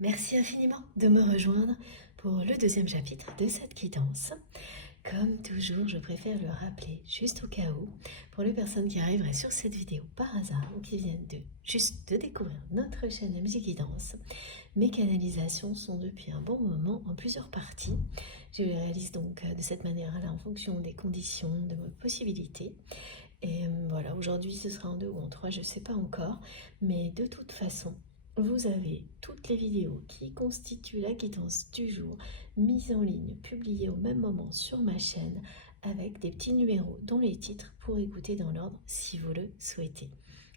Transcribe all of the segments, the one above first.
Merci infiniment de me rejoindre pour le deuxième chapitre de cette guidance. Comme toujours, je préfère le rappeler juste au cas où, pour les personnes qui arriveraient sur cette vidéo par hasard ou qui viennent juste de découvrir notre chaîne MJ Guidance. Mes canalisations sont depuis un bon moment en plusieurs parties. Je les réalise donc de cette manière-là en fonction des conditions, de vos possibilités. Et voilà, aujourd'hui ce sera en 2 ou en 3, je ne sais pas encore, mais de toute façon, vous avez toutes les vidéos qui constituent la guidance du jour, mises en ligne, publiées au même moment sur ma chaîne, avec des petits numéros dont les titres pour écouter dans l'ordre si vous le souhaitez.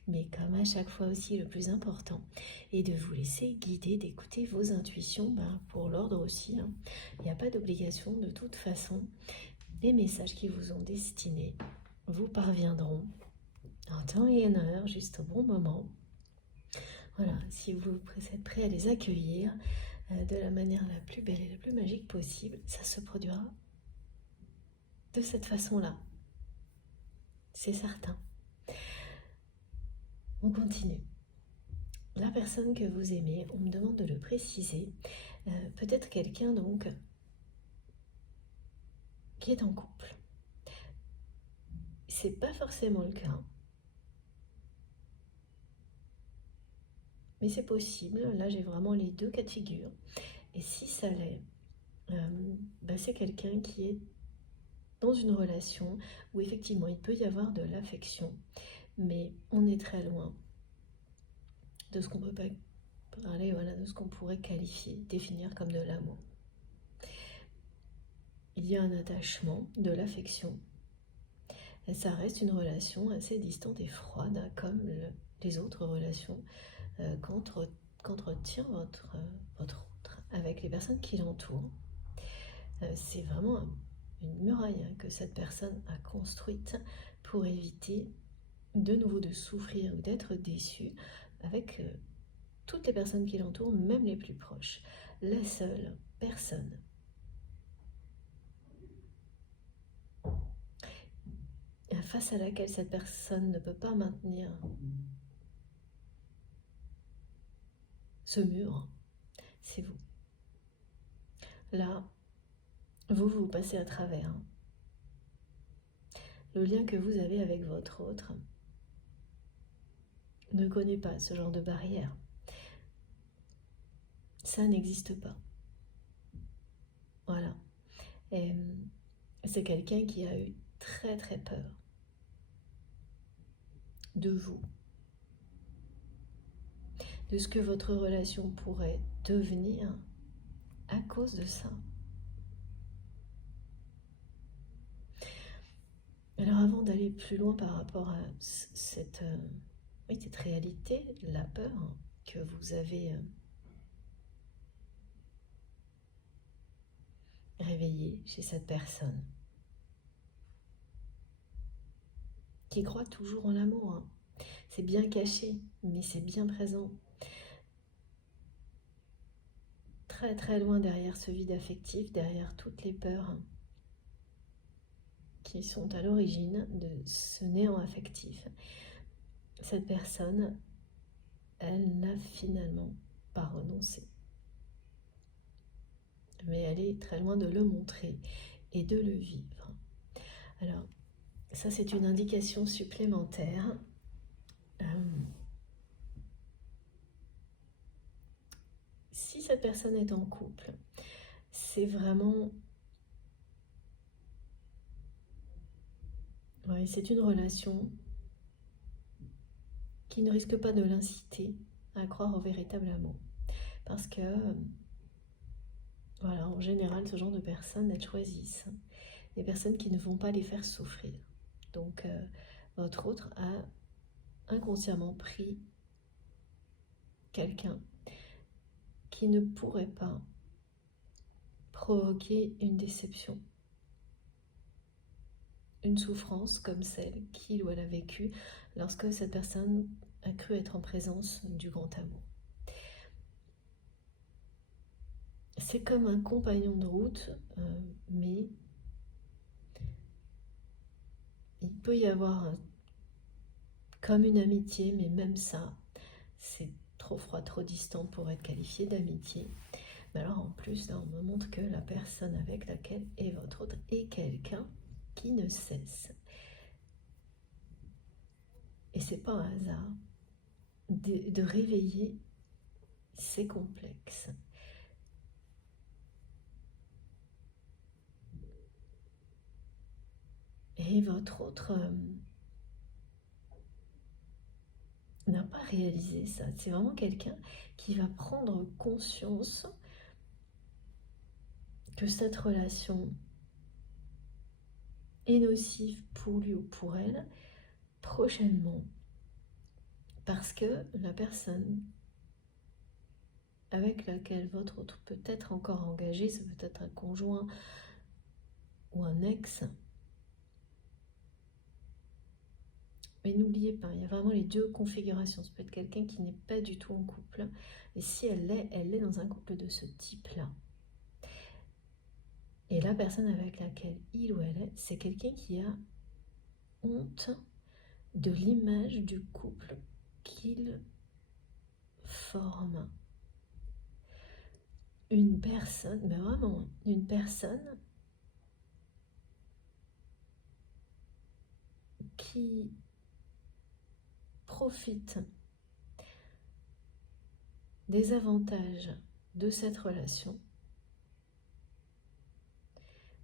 Mais comme à chaque fois aussi, le plus important est de vous laisser guider, d'écouter vos intuitions, pour l'ordre aussi. Il n'y a pas d'obligation de toute façon. Les messages qui vous ont destinés vous parviendront en temps et en heure, juste au bon moment. Voilà, si vous êtes prêt à les accueillir de la manière la plus belle et la plus magique possible, ça se produira de cette façon-là. C'est certain. On continue. La personne que vous aimez, on me demande de le préciser, peut-être quelqu'un donc qui est en couple. C'est pas forcément le cas, mais c'est possible. Là, j'ai vraiment les deux cas de figure. Et si ça l'est, c'est quelqu'un qui est dans une relation où effectivement il peut y avoir de l'affection, mais on est très loin de ce qu'on peut pas parler, de ce qu'on pourrait qualifier, définir comme de l'amour. Il y a un attachement, de l'affection, et ça reste une relation assez distante et froide, comme les autres relations qu'entretient votre autre avec les personnes qui l'entourent. C'est vraiment une muraille que cette personne a construite pour éviter de nouveau de souffrir ou d'être déçu avec toutes les personnes qui l'entourent, même les plus proches. La seule personne face à laquelle cette personne ne peut pas maintenir ce mur, c'est vous. Là, vous passez à travers le lien que vous avez avec votre autre ne connaît pas ce genre de barrière. Ça n'existe pas. Voilà. Et c'est quelqu'un qui a eu très très peur de vous, de ce que votre relation pourrait devenir à cause de ça. Alors avant d'aller plus loin par rapport à cette réalité, la peur que vous avez réveillée chez cette personne, qui croit toujours en l'amour, c'est bien caché, mais c'est bien présent. Très très loin derrière ce vide affectif, derrière toutes les peurs qui sont à l'origine de ce néant affectif. Cette personne, elle n'a finalement pas renoncé. Mais elle est très loin de le montrer et de le vivre. Alors, ça c'est une indication supplémentaire. Si cette personne est en couple, c'est vraiment... Oui, c'est une relation qui ne risque pas de l'inciter à croire au véritable amour. Parce que, en général, ce genre de personnes, elles choisissent des personnes qui ne vont pas les faire souffrir. Donc, votre autre a inconsciemment pris quelqu'un qui ne pourrait pas provoquer une déception, une souffrance comme celle qu'il ou elle a vécue lorsque cette personne a cru être en présence du grand amour. C'est comme un compagnon de route, mais il peut y avoir comme une amitié, mais même ça, c'est trop froide, trop distante pour être qualifiée d'amitié. Mais alors en plus, là, on me montre que la personne avec laquelle est votre autre est quelqu'un qui ne cesse. Et c'est pas un hasard de réveiller ces complexes. Et votre autre n'a pas réalisé ça. C'est vraiment quelqu'un qui va prendre conscience que cette relation est nocive pour lui ou pour elle prochainement. Parce que la personne avec laquelle votre autre peut être encore engagé, ça peut être un conjoint ou un ex. Mais n'oubliez pas, il y a vraiment les deux configurations. Ça peut être quelqu'un qui n'est pas du tout en couple. Et si elle l'est dans un couple de ce type-là. Et la personne avec laquelle il ou elle est, c'est quelqu'un qui a honte de l'image du couple qu'il forme. Une personne, mais vraiment, une personne qui profite des avantages de cette relation,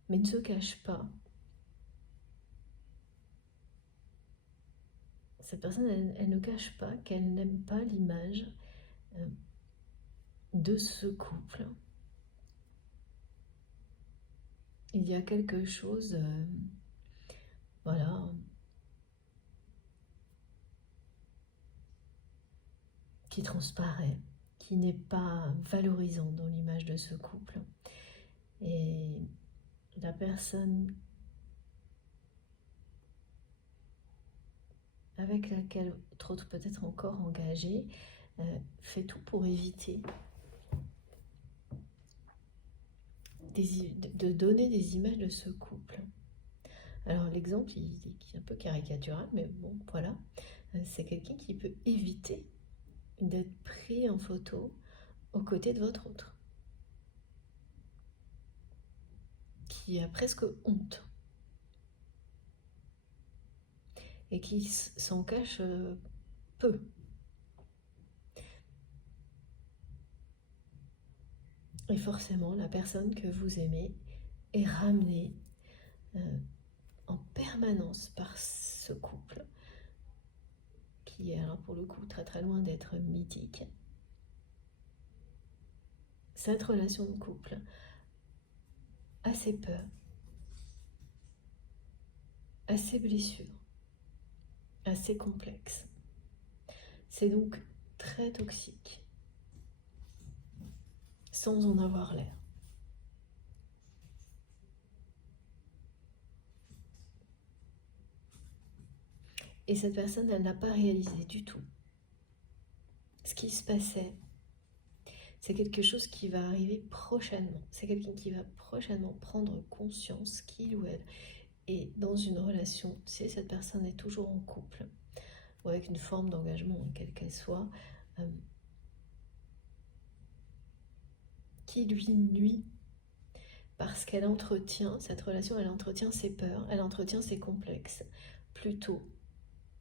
mais ne se cache pas. Cette personne, elle ne cache pas qu'elle n'aime pas l'image de ce couple. Il y a quelque chose, voilà, qui transparaît, qui n'est pas valorisant dans l'image de ce couple. Et la personne avec laquelle votre autre peut être encore engagé fait tout pour éviter de donner des images de ce couple. Alors l'exemple, il est un peu caricatural, mais bon, voilà. C'est quelqu'un qui peut éviter d'être pris en photo aux côtés de votre autre, qui a presque honte et qui s'en cache peu. Et forcément, la personne que vous aimez est ramenée en permanence par ce couple, qui est alors pour le coup très très loin d'être mythique. Cette relation de couple a ses peurs, a ses blessures, a ses complexes. C'est donc très toxique, sans en avoir l'air. Et cette personne, elle n'a pas réalisé du tout ce qui se passait. C'est quelque chose qui va arriver prochainement. C'est quelqu'un qui va prochainement prendre conscience qu'il ou elle est dans une relation, si cette personne est toujours en couple, ou avec une forme d'engagement, quelle qu'elle soit, qui lui nuit. Parce qu'elle entretient, cette relation, elle entretient ses peurs, elle entretient ses complexes, plutôt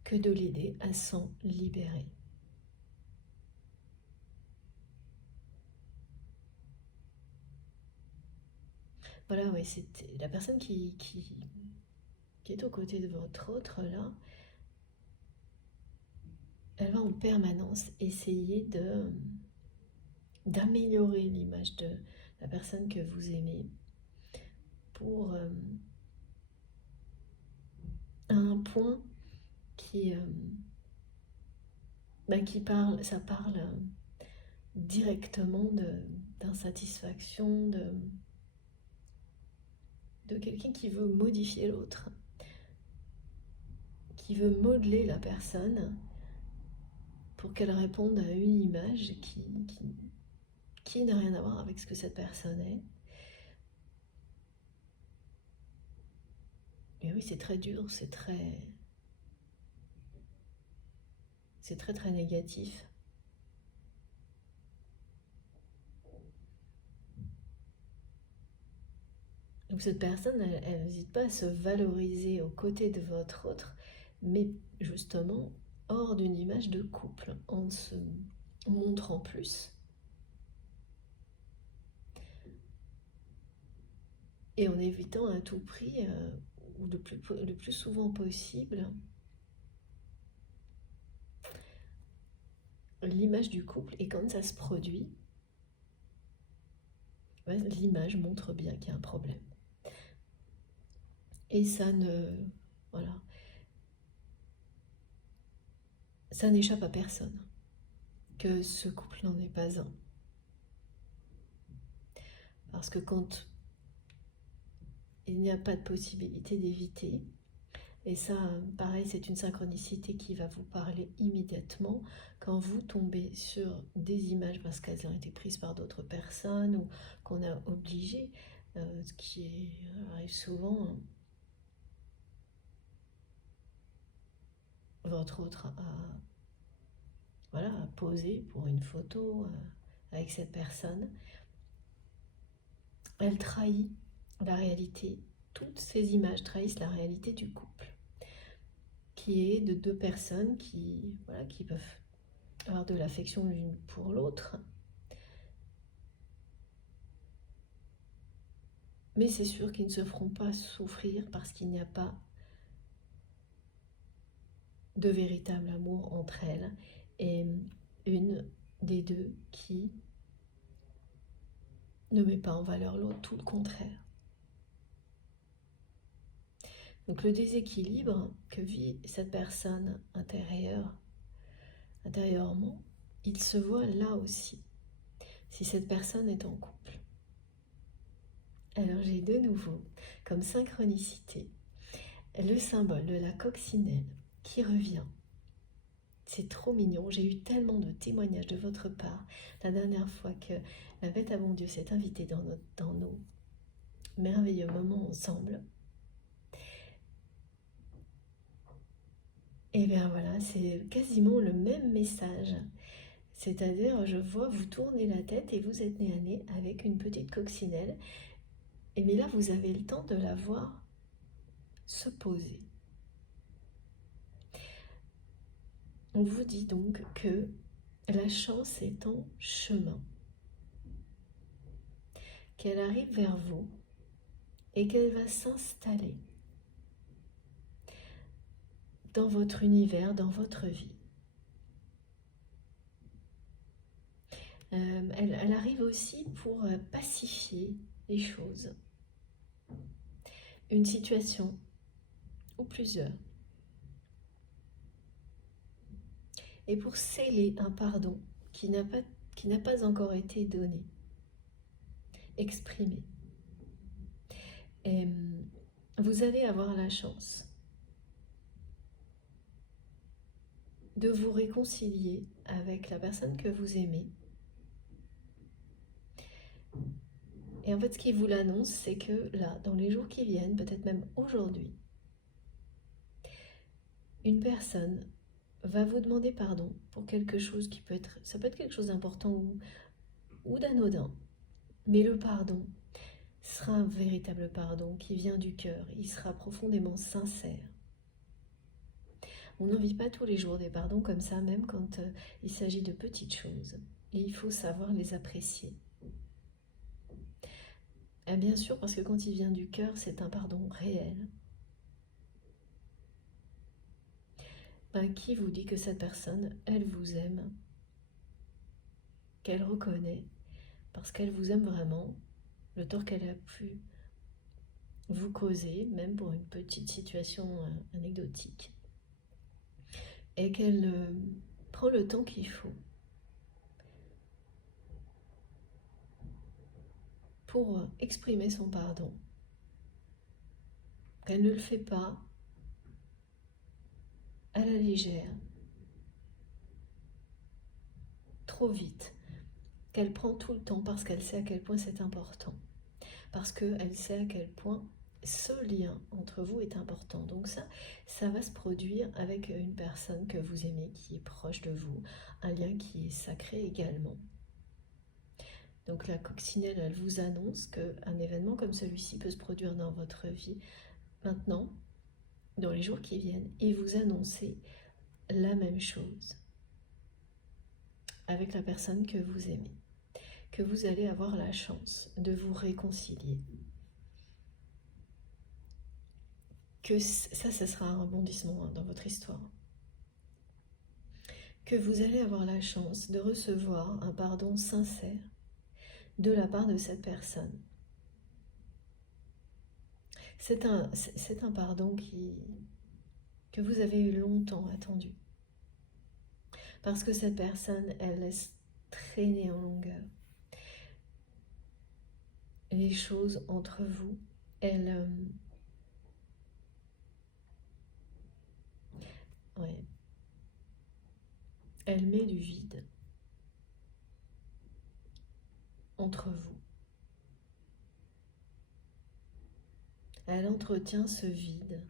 que de l'aider à s'en libérer. Voilà, oui, c'est la personne qui est aux côtés de votre autre, là, elle va en permanence essayer d'améliorer l'image de la personne que vous aimez pour à un point qui parle, ça parle directement d'insatisfaction, de quelqu'un qui veut modifier l'autre, qui veut modeler la personne pour qu'elle réponde à une image qui n'a rien à voir avec ce que cette personne est. Et oui, c'est très dur, c'est très très négatif. Cette personne, elle n'hésite pas à se valoriser aux côtés de votre autre, mais justement hors d'une image de couple, en se montrant plus. Et en évitant à tout prix, ou le plus souvent possible, l'image du couple. Et quand ça se produit, l'image montre bien qu'il y a un problème. Et ça n'échappe à personne que ce couple n'en est pas un. Parce que quand il n'y a pas de possibilité d'éviter, et ça, pareil, c'est une synchronicité qui va vous parler immédiatement quand vous tombez sur des images parce qu'elles ont été prises par d'autres personnes ou qu'on a obligé, ce qui arrive souvent, hein. Votre autre a posé pour une photo avec cette personne. Elle trahit la réalité. Toutes ces images trahissent la réalité du couple, qui est de deux personnes qui peuvent avoir de l'affection l'une pour l'autre. Mais c'est sûr qu'ils ne se feront pas souffrir parce qu'il n'y a pas de véritable amour entre elles. Et une des deux qui ne met pas en valeur l'autre, tout le contraire. Donc le déséquilibre que vit cette personne intérieurement, il se voit là aussi, si cette personne est en couple. Alors j'ai de nouveau, comme synchronicité, le symbole de la coccinelle qui revient. C'est trop mignon, j'ai eu tellement de témoignages de votre part la dernière fois que la bête à bon Dieu s'est invitée dans nos merveilleux moments ensemble. Et bien voilà, c'est quasiment le même message. C'est-à-dire, je vois vous tourner la tête et vous êtes nez à nez avec une petite coccinelle. Et mais là, vous avez le temps de la voir se poser. On vous dit donc que la chance est en chemin, qu'elle arrive vers vous et qu'elle va s'installer dans votre univers, dans votre vie. Elle arrive aussi pour pacifier les choses, une situation ou plusieurs, et pour sceller un pardon qui n'a pas encore été donné, exprimé. Et vous allez avoir la chance de vous réconcilier avec la personne que vous aimez. Et en fait, ce qui vous l'annonce, c'est que là, dans les jours qui viennent, peut-être même aujourd'hui, une personne va vous demander pardon pour quelque chose qui ça peut être quelque chose d'important ou d'anodin. Mais le pardon sera un véritable pardon qui vient du cœur. Il sera profondément sincère. On n'en vit pas tous les jours des pardons comme ça, même quand il s'agit de petites choses. Et il faut savoir les apprécier. Et bien sûr, parce que quand il vient du cœur, c'est un pardon réel. Qui vous dit que cette personne, elle vous aime, qu'elle reconnaît, parce qu'elle vous aime vraiment, le tort qu'elle a pu vous causer, même pour une petite situation anecdotique, et qu'elle prend le temps qu'il faut pour exprimer son pardon, qu'elle ne le fait pas à la légère, trop vite, qu'elle prend tout le temps parce qu'elle sait à quel point c'est important, parce qu'elle sait à quel point ce lien entre vous est important. Donc ça va se produire avec une personne que vous aimez, qui est proche de vous, un lien qui est sacré également. Donc la coccinelle, elle vous annonce qu'un événement comme celui-ci peut se produire dans votre vie maintenant, dans les jours qui viennent, et vous annoncer la même chose avec la personne que vous aimez, que vous allez avoir la chance de vous réconcilier. Que ça sera un rebondissement dans votre histoire. Que vous allez avoir la chance de recevoir un pardon sincère de la part de cette personne. C'est un pardon que vous avez eu longtemps attendu. Parce que cette personne, elle laisse traîner en longueur les choses entre vous. Elle met du vide entre vous. Elle entretient ce vide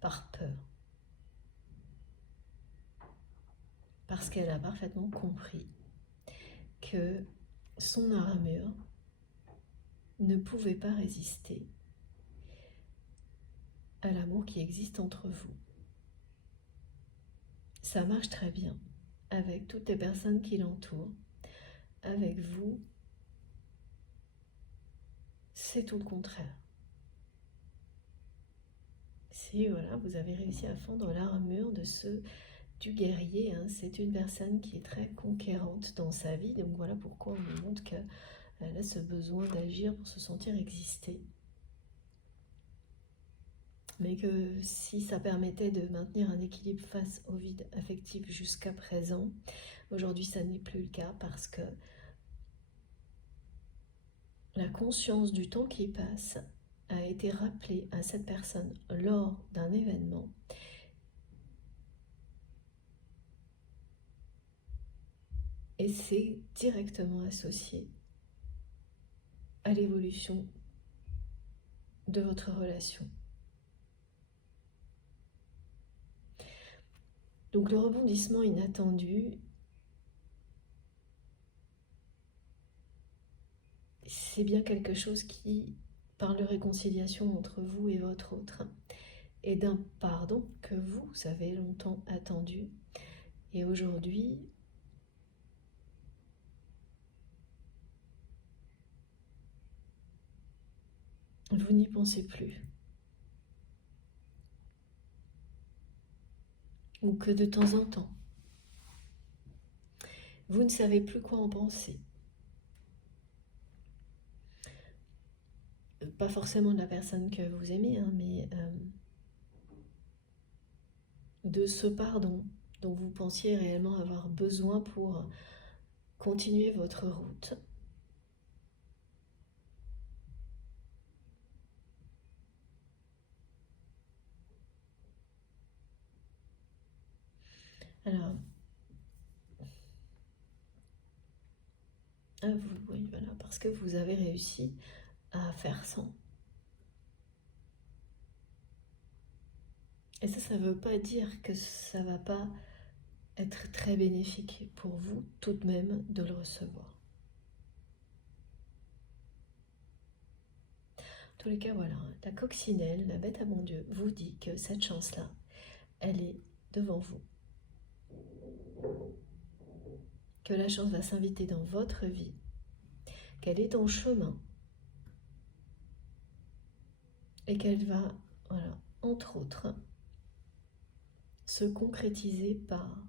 par peur. Parce qu'elle a parfaitement compris que son armure ne pouvait pas résister à l'amour qui existe entre vous. Ça marche très bien avec toutes les personnes qui l'entourent. Avec vous, c'est tout le contraire. Si voilà, vous avez réussi à fondre l'armure du guerrier, hein, c'est une personne qui est très conquérante dans sa vie, donc voilà pourquoi on nous montre qu'elle a ce besoin d'agir pour se sentir exister. Mais que si ça permettait de maintenir un équilibre face au vide affectif jusqu'à présent, aujourd'hui ça n'est plus le cas parce que la conscience du temps qui passe a été rappelée à cette personne lors d'un événement. Et c'est directement associé à l'évolution de votre relation. Donc le rebondissement inattendu, c'est bien quelque chose qui parle de réconciliation entre vous et votre autre, et d'un pardon que vous avez longtemps attendu. Et aujourd'hui, vous n'y pensez plus. Ou que de temps en temps, vous ne savez plus quoi en penser. Pas forcément de la personne que vous aimez, hein, mais de ce pardon dont vous pensiez réellement avoir besoin pour continuer votre route. Alors, oui, voilà, parce que vous avez réussi à faire sans. Et ça ne veut pas dire que ça ne va pas être très bénéfique pour vous tout de même de le recevoir. En tous les cas, voilà, la coccinelle, la bête à bon Dieu, vous dit que cette chance-là, elle est devant vous. Que la chance va s'inviter dans votre vie, qu'elle est en chemin et qu'elle va, voilà, entre autres, se concrétiser par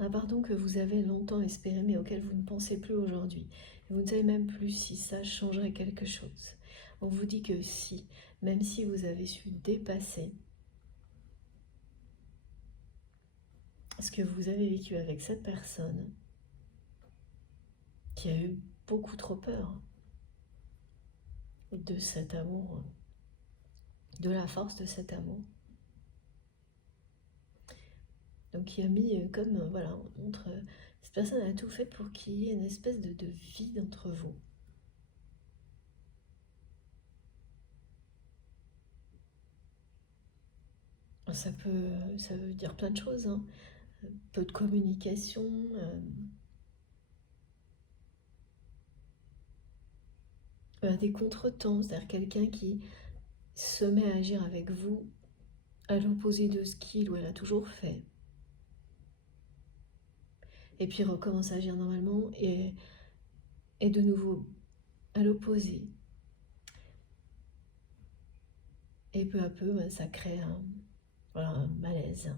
un pardon que vous avez longtemps espéré mais auquel vous ne pensez plus aujourd'hui. Vous ne savez même plus si ça changerait quelque chose. On vous dit que si, même si vous avez su dépasser ce que vous avez vécu avec cette personne, qui a eu beaucoup trop peur de cet amour, de la force de cet amour, donc qui a mis comme, voilà, entre... Cette personne a tout fait pour qu'il y ait une espèce de vide entre vous. Ça veut dire plein de choses, hein. Peu de communication, des contretemps, c'est-à-dire quelqu'un qui se met à agir avec vous à l'opposé de ce qu'il ou elle a toujours fait. Et puis recommence à agir normalement et de nouveau à l'opposé. Et peu à peu, ça crée un malaise,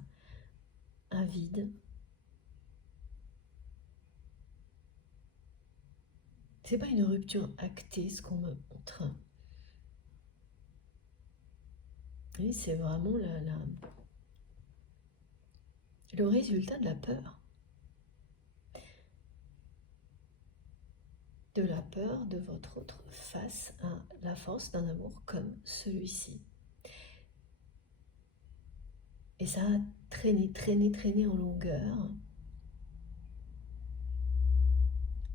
un vide. C'est pas une rupture actée ce qu'on me montre. Oui, c'est vraiment le résultat de la peur. De la peur de votre autre face à la force d'un amour comme celui-ci. Et ça a traîné en longueur.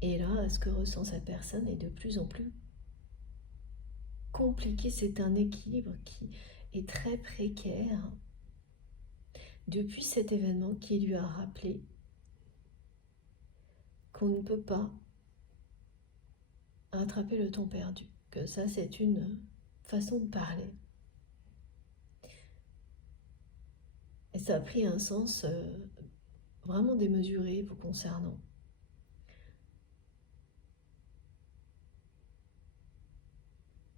Et là, ce que ressent cette personne est de plus en plus compliqué. C'est un équilibre qui est très précaire depuis cet événement qui lui a rappelé qu'on ne peut pas rattraper le temps perdu. Que ça, c'est une façon de parler. Et ça a pris un sens vraiment démesuré vous concernant.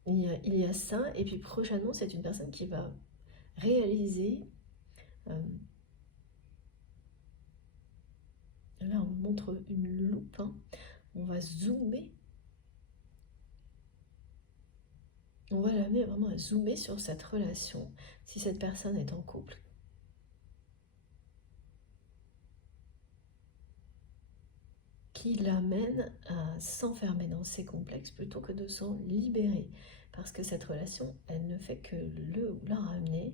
Il y a ça, et puis prochainement, c'est une personne qui va réaliser. Là, on montre une loupe, hein. On va zoomer. On va l'amener vraiment à zoomer sur cette relation, si cette personne est en couple. Qui l'amène à s'enfermer dans ses complexes plutôt que de s'en libérer. Parce que cette relation, elle ne fait que le ou la ramener.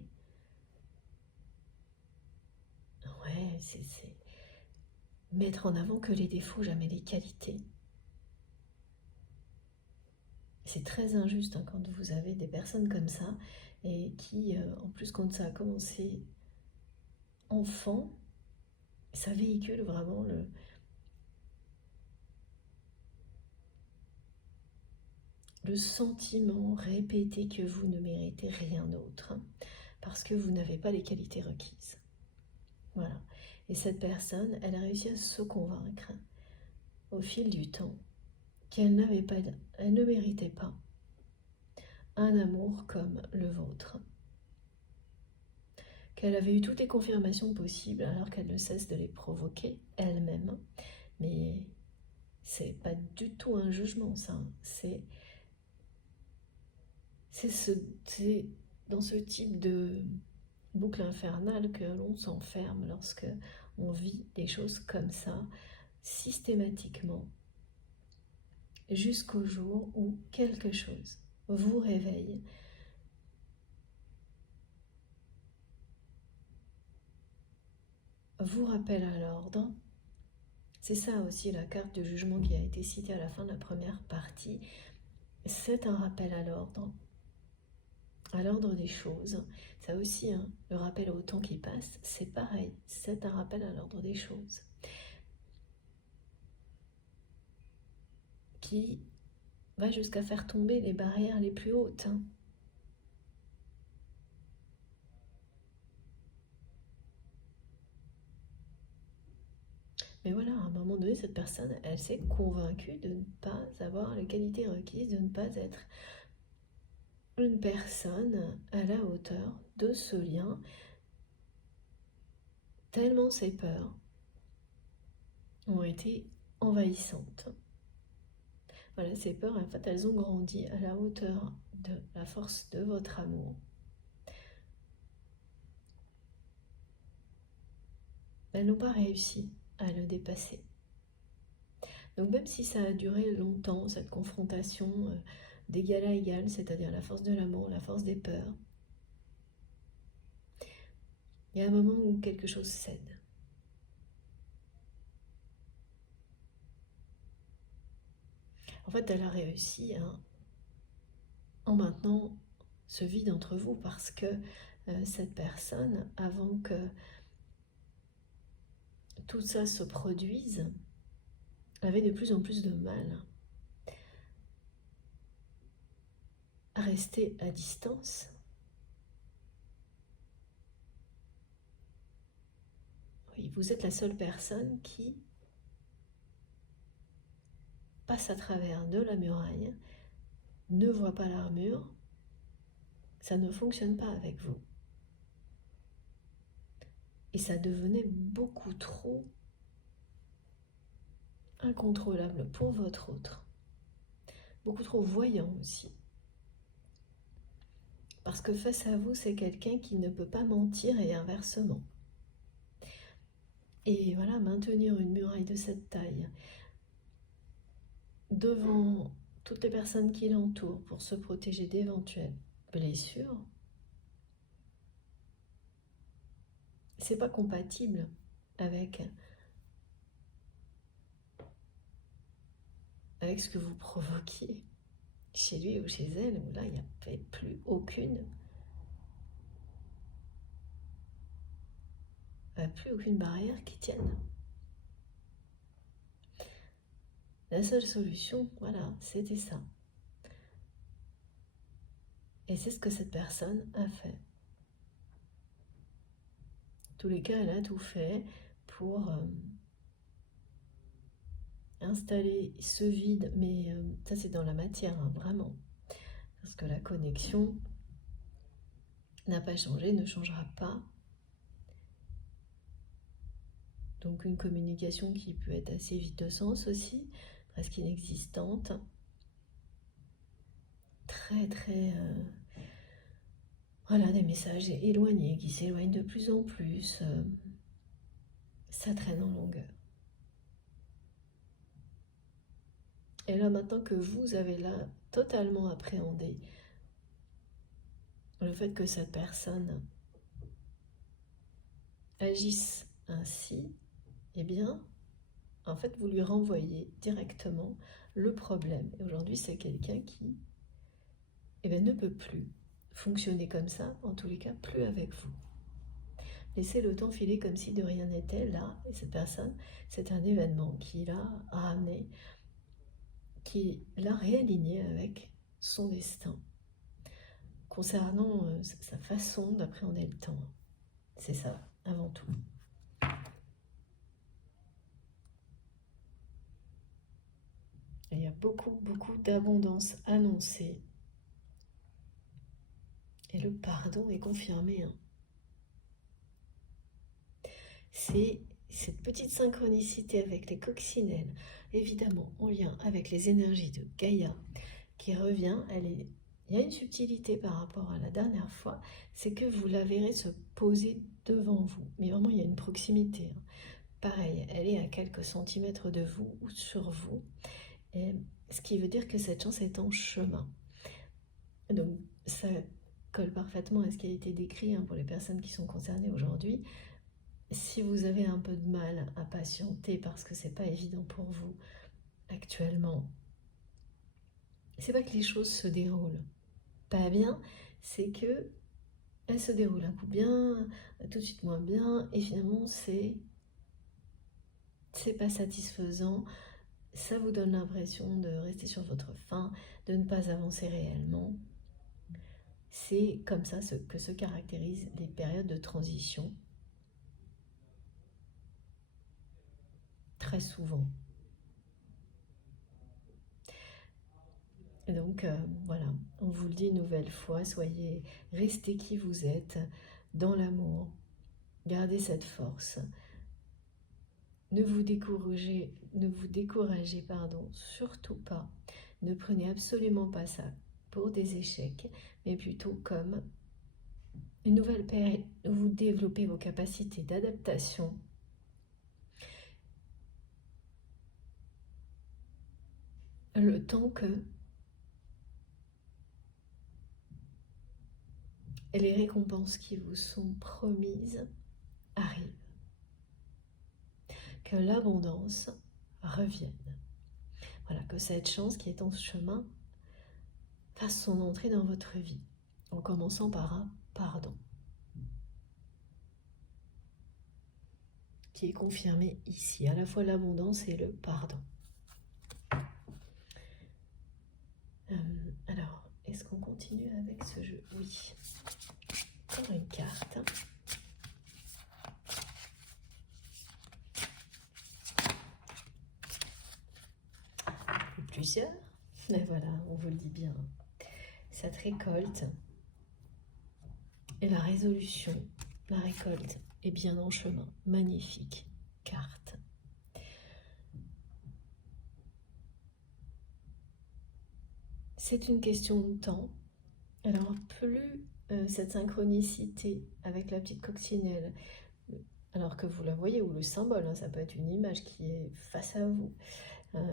Ouais, c'est mettre en avant que les défauts, jamais les qualités. C'est très injuste hein, quand vous avez des personnes comme ça et qui, en plus quand ça a commencé enfant, ça véhicule vraiment le sentiment répété que vous ne méritez rien d'autre parce que vous n'avez pas les qualités requises. Voilà. Et cette personne, elle a réussi à se convaincre au fil du temps qu'elle n'avait pas, elle ne méritait pas un amour comme le vôtre. Qu'elle avait eu toutes les confirmations possibles alors qu'elle ne cesse de les provoquer elle-même. Mais c'est pas du tout un jugement, ça. C'est dans ce type de boucle infernale que l'on s'enferme lorsque on vit des choses comme ça, systématiquement, jusqu'au jour où quelque chose vous réveille, vous rappelle à l'ordre. C'est ça aussi la carte de jugement qui a été citée à la fin de la première partie. C'est un rappel à l'ordre des choses. Ça aussi, hein, le rappel au temps qui passe, c'est pareil. C'est un rappel à l'ordre des choses. Qui va jusqu'à faire tomber les barrières les plus hautes. Hein. Mais voilà, à un moment donné, cette personne, elle s'est convaincue de ne pas avoir les qualités requises, de ne pas être une personne à la hauteur de ce lien, tellement ses peurs ont été envahissantes. Voilà, ces peurs, en fait, elles ont grandi à la hauteur de la force de votre amour. Elles n'ont pas réussi à le dépasser. Donc même si ça a duré longtemps, cette confrontation d'égal à égal, c'est-à-dire la force de l'amour, la force des peurs, il y a un moment où quelque chose cède. En fait, elle a réussi en maintenant ce vide entre vous parce que cette personne, avant que tout ça se produise, avait de plus en plus de mal à rester à distance. Oui, vous êtes la seule personne qui passe à travers de la muraille, ne voit pas l'armure, ça ne fonctionne pas avec vous. Et ça devenait beaucoup trop incontrôlable pour votre autre. Beaucoup trop voyant aussi. Parce que face à vous, c'est quelqu'un qui ne peut pas mentir et inversement. Et voilà, maintenir une muraille de cette taille devant toutes les personnes qui l'entourent pour se protéger d'éventuelles blessures, c'est pas compatible avec ce que vous provoquiez chez lui ou chez elle, où là, il n'y avait plus aucune barrière qui tienne. La seule solution, voilà, c'était ça. Et c'est ce que cette personne a fait. En tous les cas, elle a tout fait pour installer ce vide, mais ça c'est dans la matière, hein, vraiment. Parce que la connexion n'a pas changé, ne changera pas. Donc une communication qui peut être assez vide de sens aussi, presque inexistante. Très voilà, des messages éloignés qui s'éloignent de plus en plus. Ça traîne en longueur. Et là, maintenant que vous avez là totalement appréhendé le fait que cette personne agisse ainsi, eh bien, en fait, vous lui renvoyez directement le problème. Et aujourd'hui, c'est quelqu'un qui ne peut plus fonctionner comme ça, en tous les cas, plus avec vous. Laissez le temps filer comme si de rien n'était là, et cette personne, c'est un événement qui l'a ramené, qui l'a réaligné avec son destin, concernant sa façon d'appréhender le temps. C'est ça, avant tout. Et il y a beaucoup d'abondance annoncée. Et le pardon est confirmé. C'est cette petite synchronicité avec les coccinelles, évidemment en lien avec les énergies de Gaïa, qui revient. Il y a une subtilité par rapport à la dernière fois, c'est que vous la verrez se poser devant vous. Mais vraiment, il y a une proximité. Pareil, elle est à quelques centimètres de vous ou sur vous. Et ce qui veut dire que cette chance est en chemin. Donc, ça colle parfaitement à ce qui a été décrit pour les personnes qui sont concernées aujourd'hui. Si vous avez un peu de mal à patienter parce que c'est pas évident pour vous actuellement, c'est pas que les choses se déroulent pas bien, c'est que elles se déroulent un coup bien, tout de suite moins bien, et finalement c'est pas satisfaisant. Ça vous donne l'impression de rester sur votre faim, de ne pas avancer réellement. C'est comme ça que se caractérisent les périodes de transition. Très souvent. Et donc voilà, on vous le dit une nouvelle fois, restez qui vous êtes, dans l'amour, gardez cette force. Ne vous découragez surtout pas. Ne prenez absolument pas ça pour des échecs, mais plutôt comme une nouvelle période où vous développez vos capacités d'adaptation. Le temps que les récompenses qui vous sont promises arrivent. Que l'abondance revienne. Voilà, que cette chance qui est en chemin fasse son entrée dans votre vie, en commençant par un pardon, qui est confirmé ici, à la fois l'abondance et le pardon. Alors, est-ce est-ce qu'on continue avec ce jeu? Oui. Encore une carte. Ou plusieurs. Et voilà, on vous le dit bien. Ça te récolte. Et la résolution, la récolte est bien en chemin. Magnifique carte. C'est une question de temps. Alors, plus cette synchronicité avec la petite coccinelle, alors que vous la voyez, ou le symbole, hein, ça peut être une image qui est face à vous.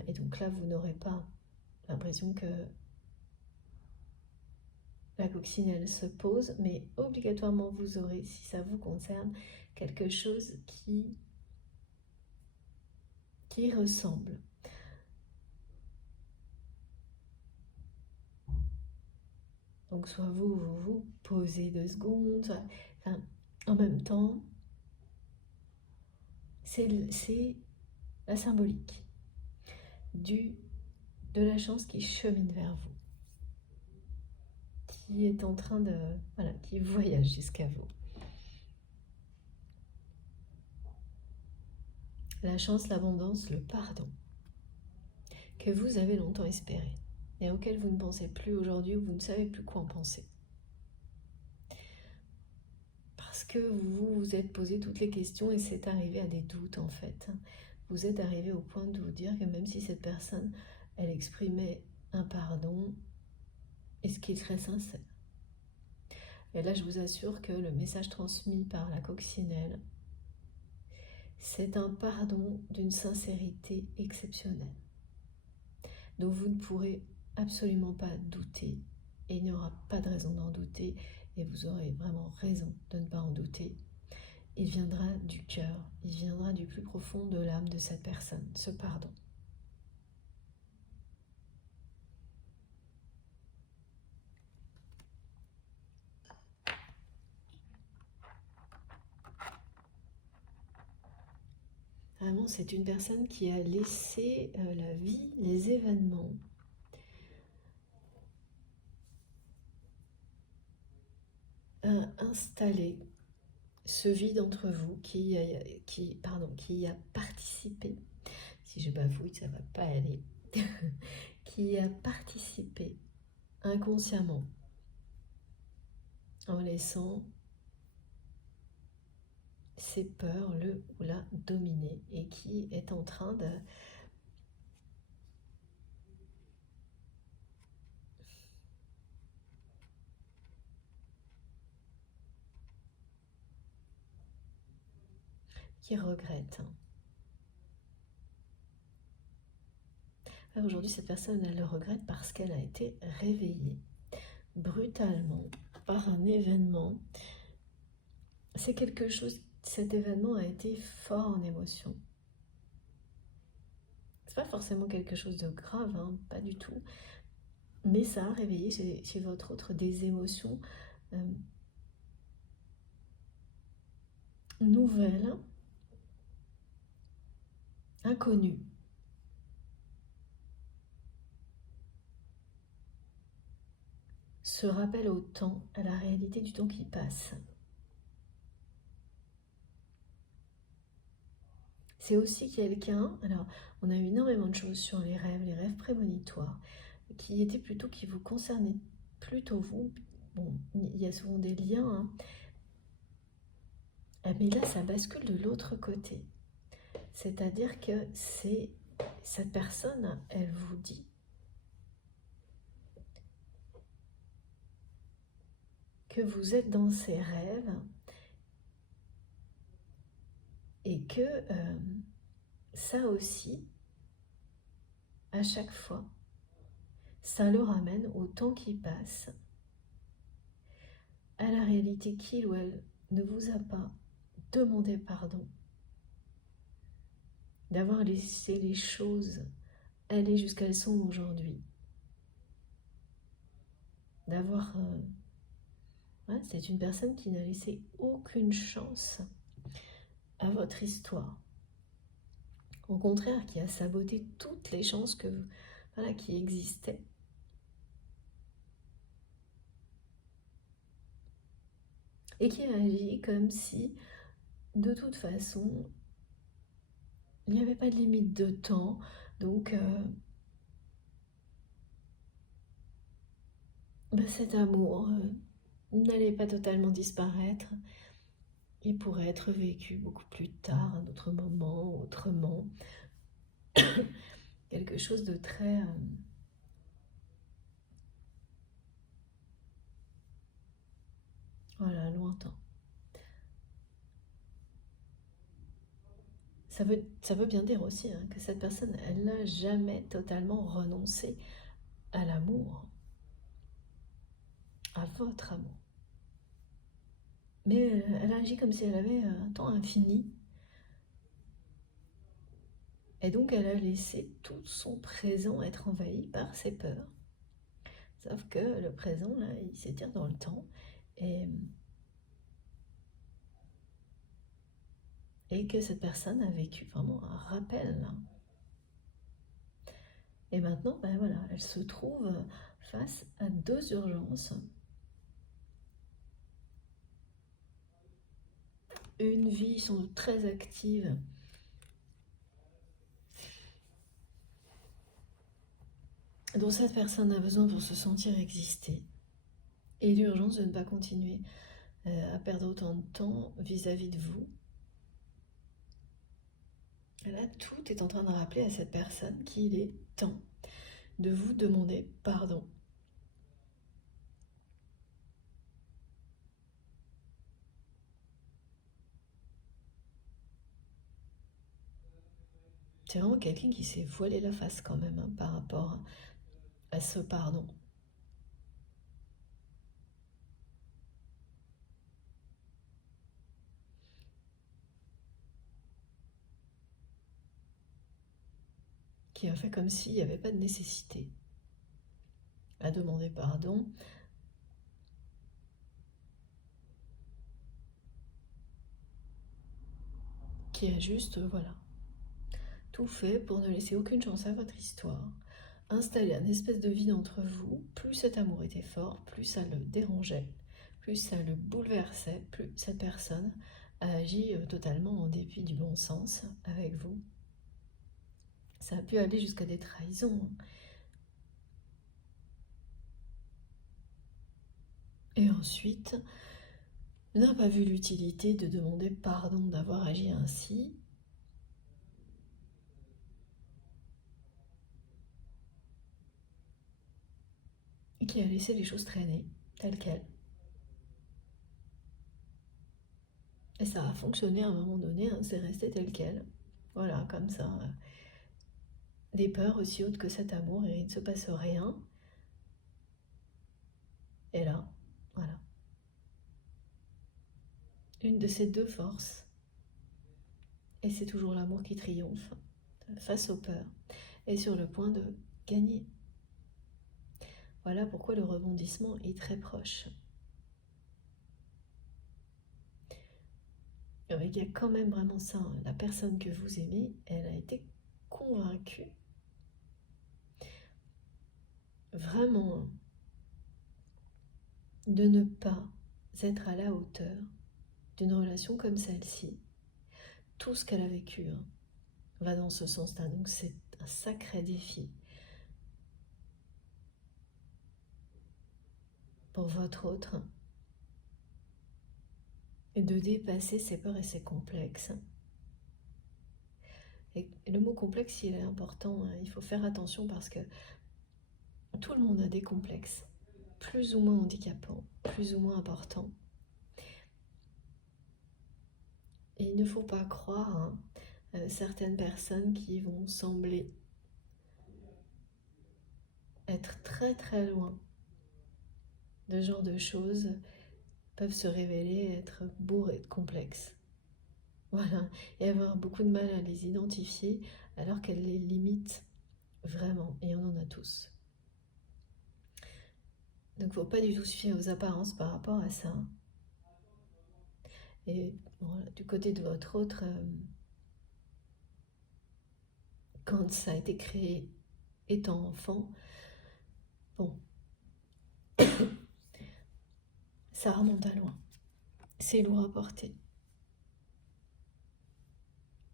Et donc là, vous n'aurez pas l'impression que la coccinelle se pose, mais obligatoirement, vous aurez, si ça vous concerne, quelque chose qui ressemble. Donc soit vous posez 2 secondes, soit, enfin, en même temps, c'est la symbolique de la chance qui chemine vers vous, qui est en train de, voilà, qui voyage jusqu'à vous. La chance, l'abondance, le pardon, que vous avez longtemps espéré et auquel vous ne pensez plus aujourd'hui ou vous ne savez plus quoi en penser. Parce que vous vous êtes posé toutes les questions et c'est arrivé à des doutes en fait. Vous êtes arrivé au point de vous dire que même si cette personne, elle exprimait un pardon, est-ce qu'il serait sincère? Et là, je vous assure que le message transmis par la coccinelle, c'est un pardon d'une sincérité exceptionnelle, dont vous ne pourrez absolument pas douter, et il n'y aura pas de raison d'en douter, et vous aurez vraiment raison de ne pas en douter. Il viendra du cœur, il viendra du plus profond de l'âme de cette personne, ce pardon. Vraiment, c'est une personne qui a laissé la vie, les événements, installer ce vide entre vous qui a participé, si je bafouille, ça va pas aller, qui a participé inconsciemment en laissant ses peurs le ou la dominer et qui est en train de qui regrette. Alors aujourd'hui, cette personne, elle le regrette parce qu'elle a été réveillée brutalement par un événement. C'est quelque chose, cet événement a été fort en émotion. C'est pas forcément quelque chose de grave, hein, pas du tout. Mais ça a réveillé chez votre autre des émotions nouvelles, inconnues. Ce rappel au temps, à la réalité du temps qui passe. C'est aussi quelqu'un, alors on a eu énormément de choses sur les rêves prémonitoires, qui vous concernaient plutôt vous. Bon, il y a souvent des liens, hein. Mais là, ça bascule de l'autre côté. C'est-à-dire que cette personne, elle vous dit que vous êtes dans ses rêves et que ça aussi, à chaque fois, ça le ramène au temps qui passe, à la réalité qu'il ou elle ne vous a pas demandé pardon, d'avoir laissé les choses aller jusqu'à elles sont aujourd'hui, d'avoir... c'est une personne qui n'a laissé aucune chance à votre histoire. Au contraire, qui a saboté toutes les chances qui existaient. et qui agit comme si, de toute façon, il n'y avait pas de limite de temps, donc cet amour n'allait pas totalement disparaître. Il pourrait être vécu beaucoup plus tard, à un autre moment, autrement. Quelque chose de très... voilà, lointain. Ça veut bien dire aussi que cette personne, elle n'a jamais totalement renoncé à l'amour, à votre amour. Mais elle agit comme si elle avait un temps infini. Et donc elle a laissé tout son présent être envahi par ses peurs. Sauf que le présent, là, il s'étire dans le temps. Et que cette personne a vécu vraiment un rappel. Et maintenant, ben voilà, elle se trouve face à deux urgences. Une vie sans doute très active, dont cette personne a besoin pour se sentir exister, et l'urgence de ne pas continuer à perdre autant de temps vis-à-vis de vous. Et là, tout est en train de rappeler à cette personne qu'il est temps de vous demander pardon. C'est vraiment quelqu'un qui s'est voilé la face quand même par rapport à ce pardon. Qui a fait comme s'il n'y avait pas de nécessité à demander pardon. Qui a juste, voilà, tout fait pour ne laisser aucune chance à votre histoire, installer un espèce de vide entre vous. Plus cet amour était fort, plus ça le dérangeait, plus ça le bouleversait, plus cette personne a agi totalement en dépit du bon sens avec vous. Ça a pu aller jusqu'à des trahisons. Et ensuite, n'a pas vu l'utilité de demander pardon d'avoir agi ainsi. Et qui a laissé les choses traîner, telles quelles. Et ça a fonctionné à un moment donné, c'est resté tel quel. Voilà, comme ça. Des peurs aussi hautes que cet amour et il ne se passe rien. Et là, voilà. Une de ces deux forces. Et c'est toujours l'amour qui triomphe face aux peurs. Et sur le point de gagner. Voilà pourquoi le rebondissement est très proche. Il y a quand même vraiment ça. La personne que vous aimez, elle a été convaincue vraiment de ne pas être à la hauteur d'une relation comme celle-ci. Tout ce qu'elle a vécu va dans ce sens-là. Donc c'est un sacré défi pour votre autre et de dépasser ses peurs et ses complexes. Et le mot complexe, il est important. Il faut faire attention parce que tout le monde a des complexes, plus ou moins handicapants, plus ou moins importants. Et il ne faut pas croire certaines personnes qui vont sembler être très très loin de ce genre de choses peuvent se révéler être bourrées de complexes. Voilà, et avoir beaucoup de mal à les identifier alors qu'elles les limitent vraiment, et on en a tous. Donc il ne faut pas du tout se fier aux apparences par rapport à ça. Et voilà, du côté de votre autre, quand ça a été créé étant enfant, bon, ça remonte à loin. C'est lourd à porter.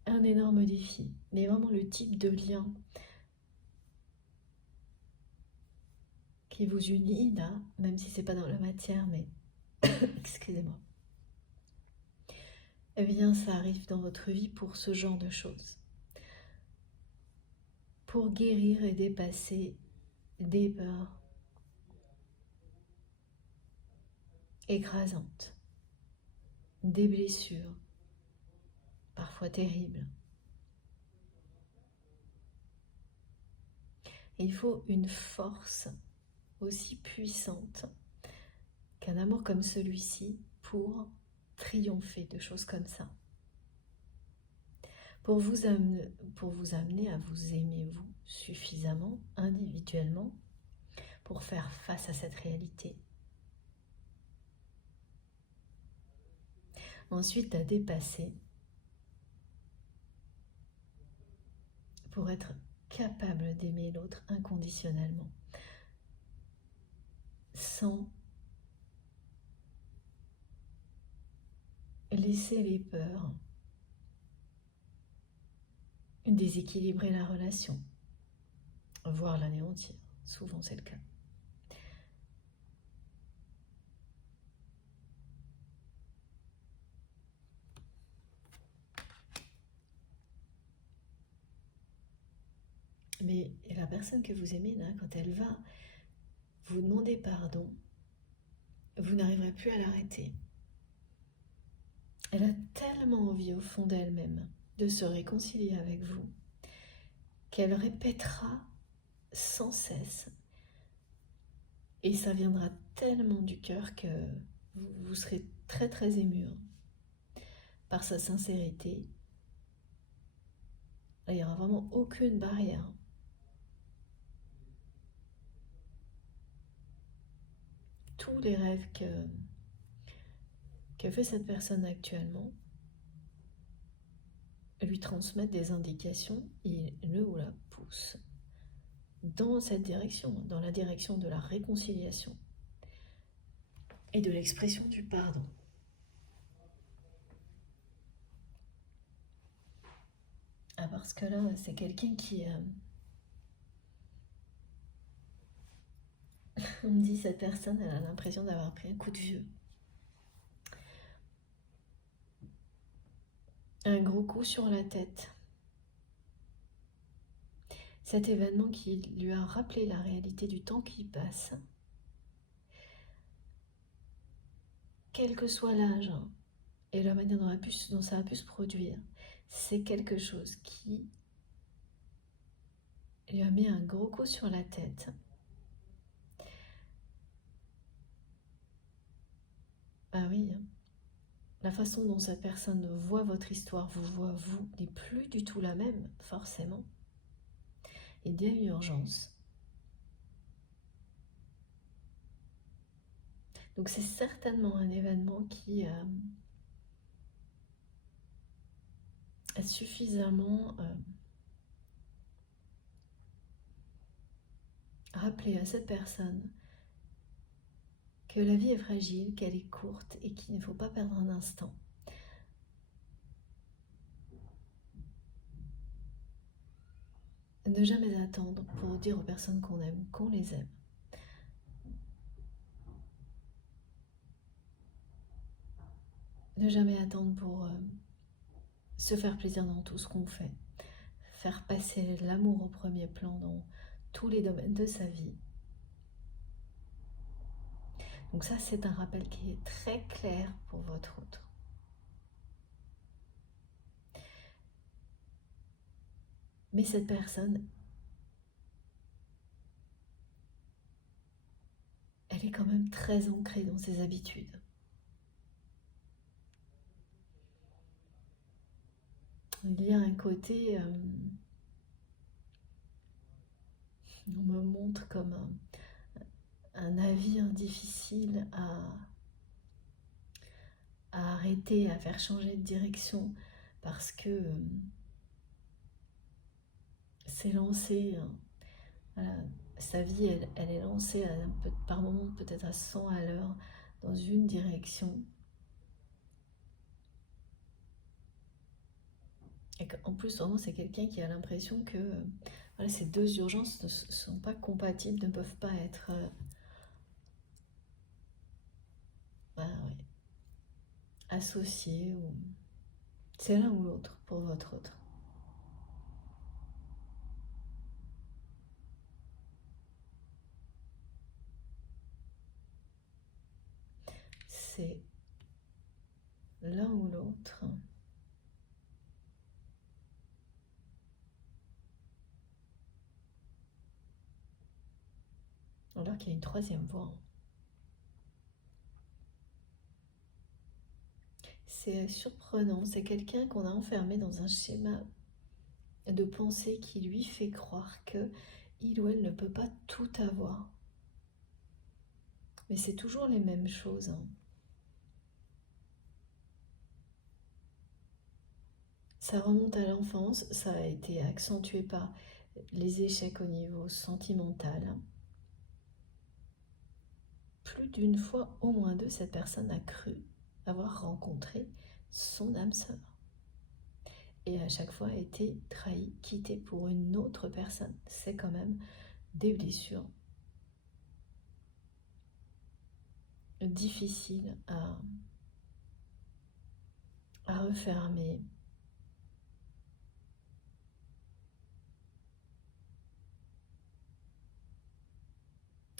Un énorme défi, mais vraiment le type de lien qui vous unit là, même si c'est pas dans la matière, mais excusez-moi. Eh bien, ça arrive dans votre vie pour ce genre de choses. Pour guérir et dépasser des peurs écrasantes, des blessures, parfois terribles. Et il faut une force aussi puissante qu'un amour comme celui-ci pour triompher de choses comme ça. Pour vous amener à vous aimer vous suffisamment, individuellement, pour faire face à cette réalité. Ensuite, à dépasser pour être capable d'aimer l'autre inconditionnellement, sans laisser les peurs déséquilibrer la relation, voire l'anéantir. Souvent, c'est le cas. Mais la personne que vous aimez, là, quand elle va vous demander pardon, vous n'arriverez plus à l'arrêter. Elle a tellement envie au fond d'elle-même de se réconcilier avec vous qu'elle répétera sans cesse. Et ça viendra tellement du cœur que vous serez très très ému par sa sincérité. Là, il n'y aura vraiment aucune barrière. Tous les rêves que fait cette personne actuellement lui transmettent des indications et le ou la pousse dans cette direction, dans la direction de la réconciliation et de l'expression du pardon. Ah, parce que là, c'est quelqu'un qui... on me dit, cette personne, elle a l'impression d'avoir pris un coup de vieux. Un gros coup sur la tête. Cet événement qui lui a rappelé la réalité du temps qui passe, quel que soit l'âge et la manière dont ça a pu se produire, c'est quelque chose qui lui a mis un gros coup sur la tête. Ah oui, la façon dont cette personne voit votre histoire, vous voit vous, n'est plus du tout la même, forcément. Il y a une urgence. Donc c'est certainement un événement qui a suffisamment rappelé à cette personne que la vie est fragile, qu'elle est courte et qu'il ne faut pas perdre un instant. Ne jamais attendre pour dire aux personnes qu'on aime, qu'on les aime. Ne jamais attendre pour se faire plaisir dans tout ce qu'on fait. Faire passer l'amour au premier plan dans tous les domaines de sa vie. Donc ça, c'est un rappel qui est très clair pour votre autre. Mais cette personne, elle est quand même très ancrée dans ses habitudes. Il y a un côté, on me montre comme un navire difficile à arrêter, à faire changer de direction, parce que c'est lancé, voilà, sa vie, elle est lancée par moments peut-être à 100 à l'heure dans une direction. Et qu'en plus, vraiment, c'est quelqu'un qui a l'impression que voilà, ces deux urgences ne sont pas compatibles, ne peuvent pas être bah, ouais, associées. Ou... C'est l'un ou l'autre pour votre autre. C'est l'un ou l'autre. Alors qu'il y a une troisième voie. C'est surprenant, c'est quelqu'un qu'on a enfermé dans un schéma de pensée qui lui fait croire que il ou elle ne peut pas tout avoir. Mais c'est toujours les mêmes choses, hein. Ça remonte à l'enfance, ça a été accentué par les échecs au niveau sentimental. Plus d'une fois, au moins deux, cette personne a cru avoir rencontré son âme sœur. Et à chaque fois a été trahie, quittée pour une autre personne. C'est quand même des blessures difficiles à refermer.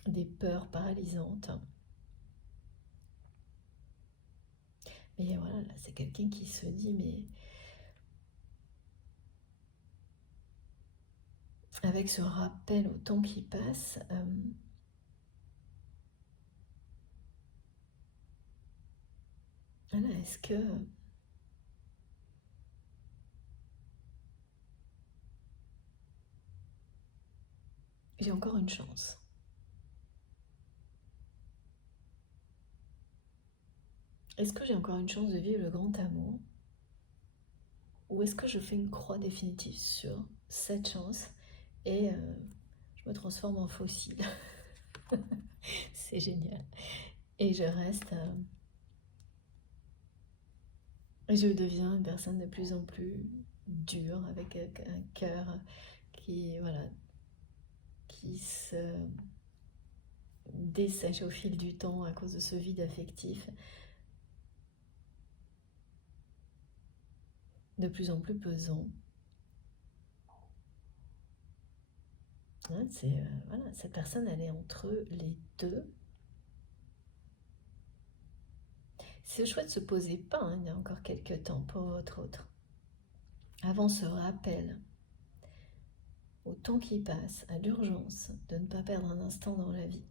Des peurs paralysantes. Mais voilà, là, c'est quelqu'un qui se dit, mais avec ce rappel au temps qui passe, voilà, est-ce que j'ai encore une chance? Est-ce que j'ai encore une chance de vivre le grand amour? Ou est-ce que je fais une croix définitive sur cette chance et je me transforme en fossile? C'est génial. Et je reste... je deviens une personne de plus en plus dure, avec un cœur qui, voilà, qui se dessèche au fil du temps à cause de ce vide affectif, de plus en plus pesant. Ouais, voilà, cette personne, elle est entre les deux. C'est chouette de se poser pas, hein, il y a encore quelques temps pour votre autre. Avant ce rappel au temps qui passe, à l'urgence de ne pas perdre un instant dans la vie,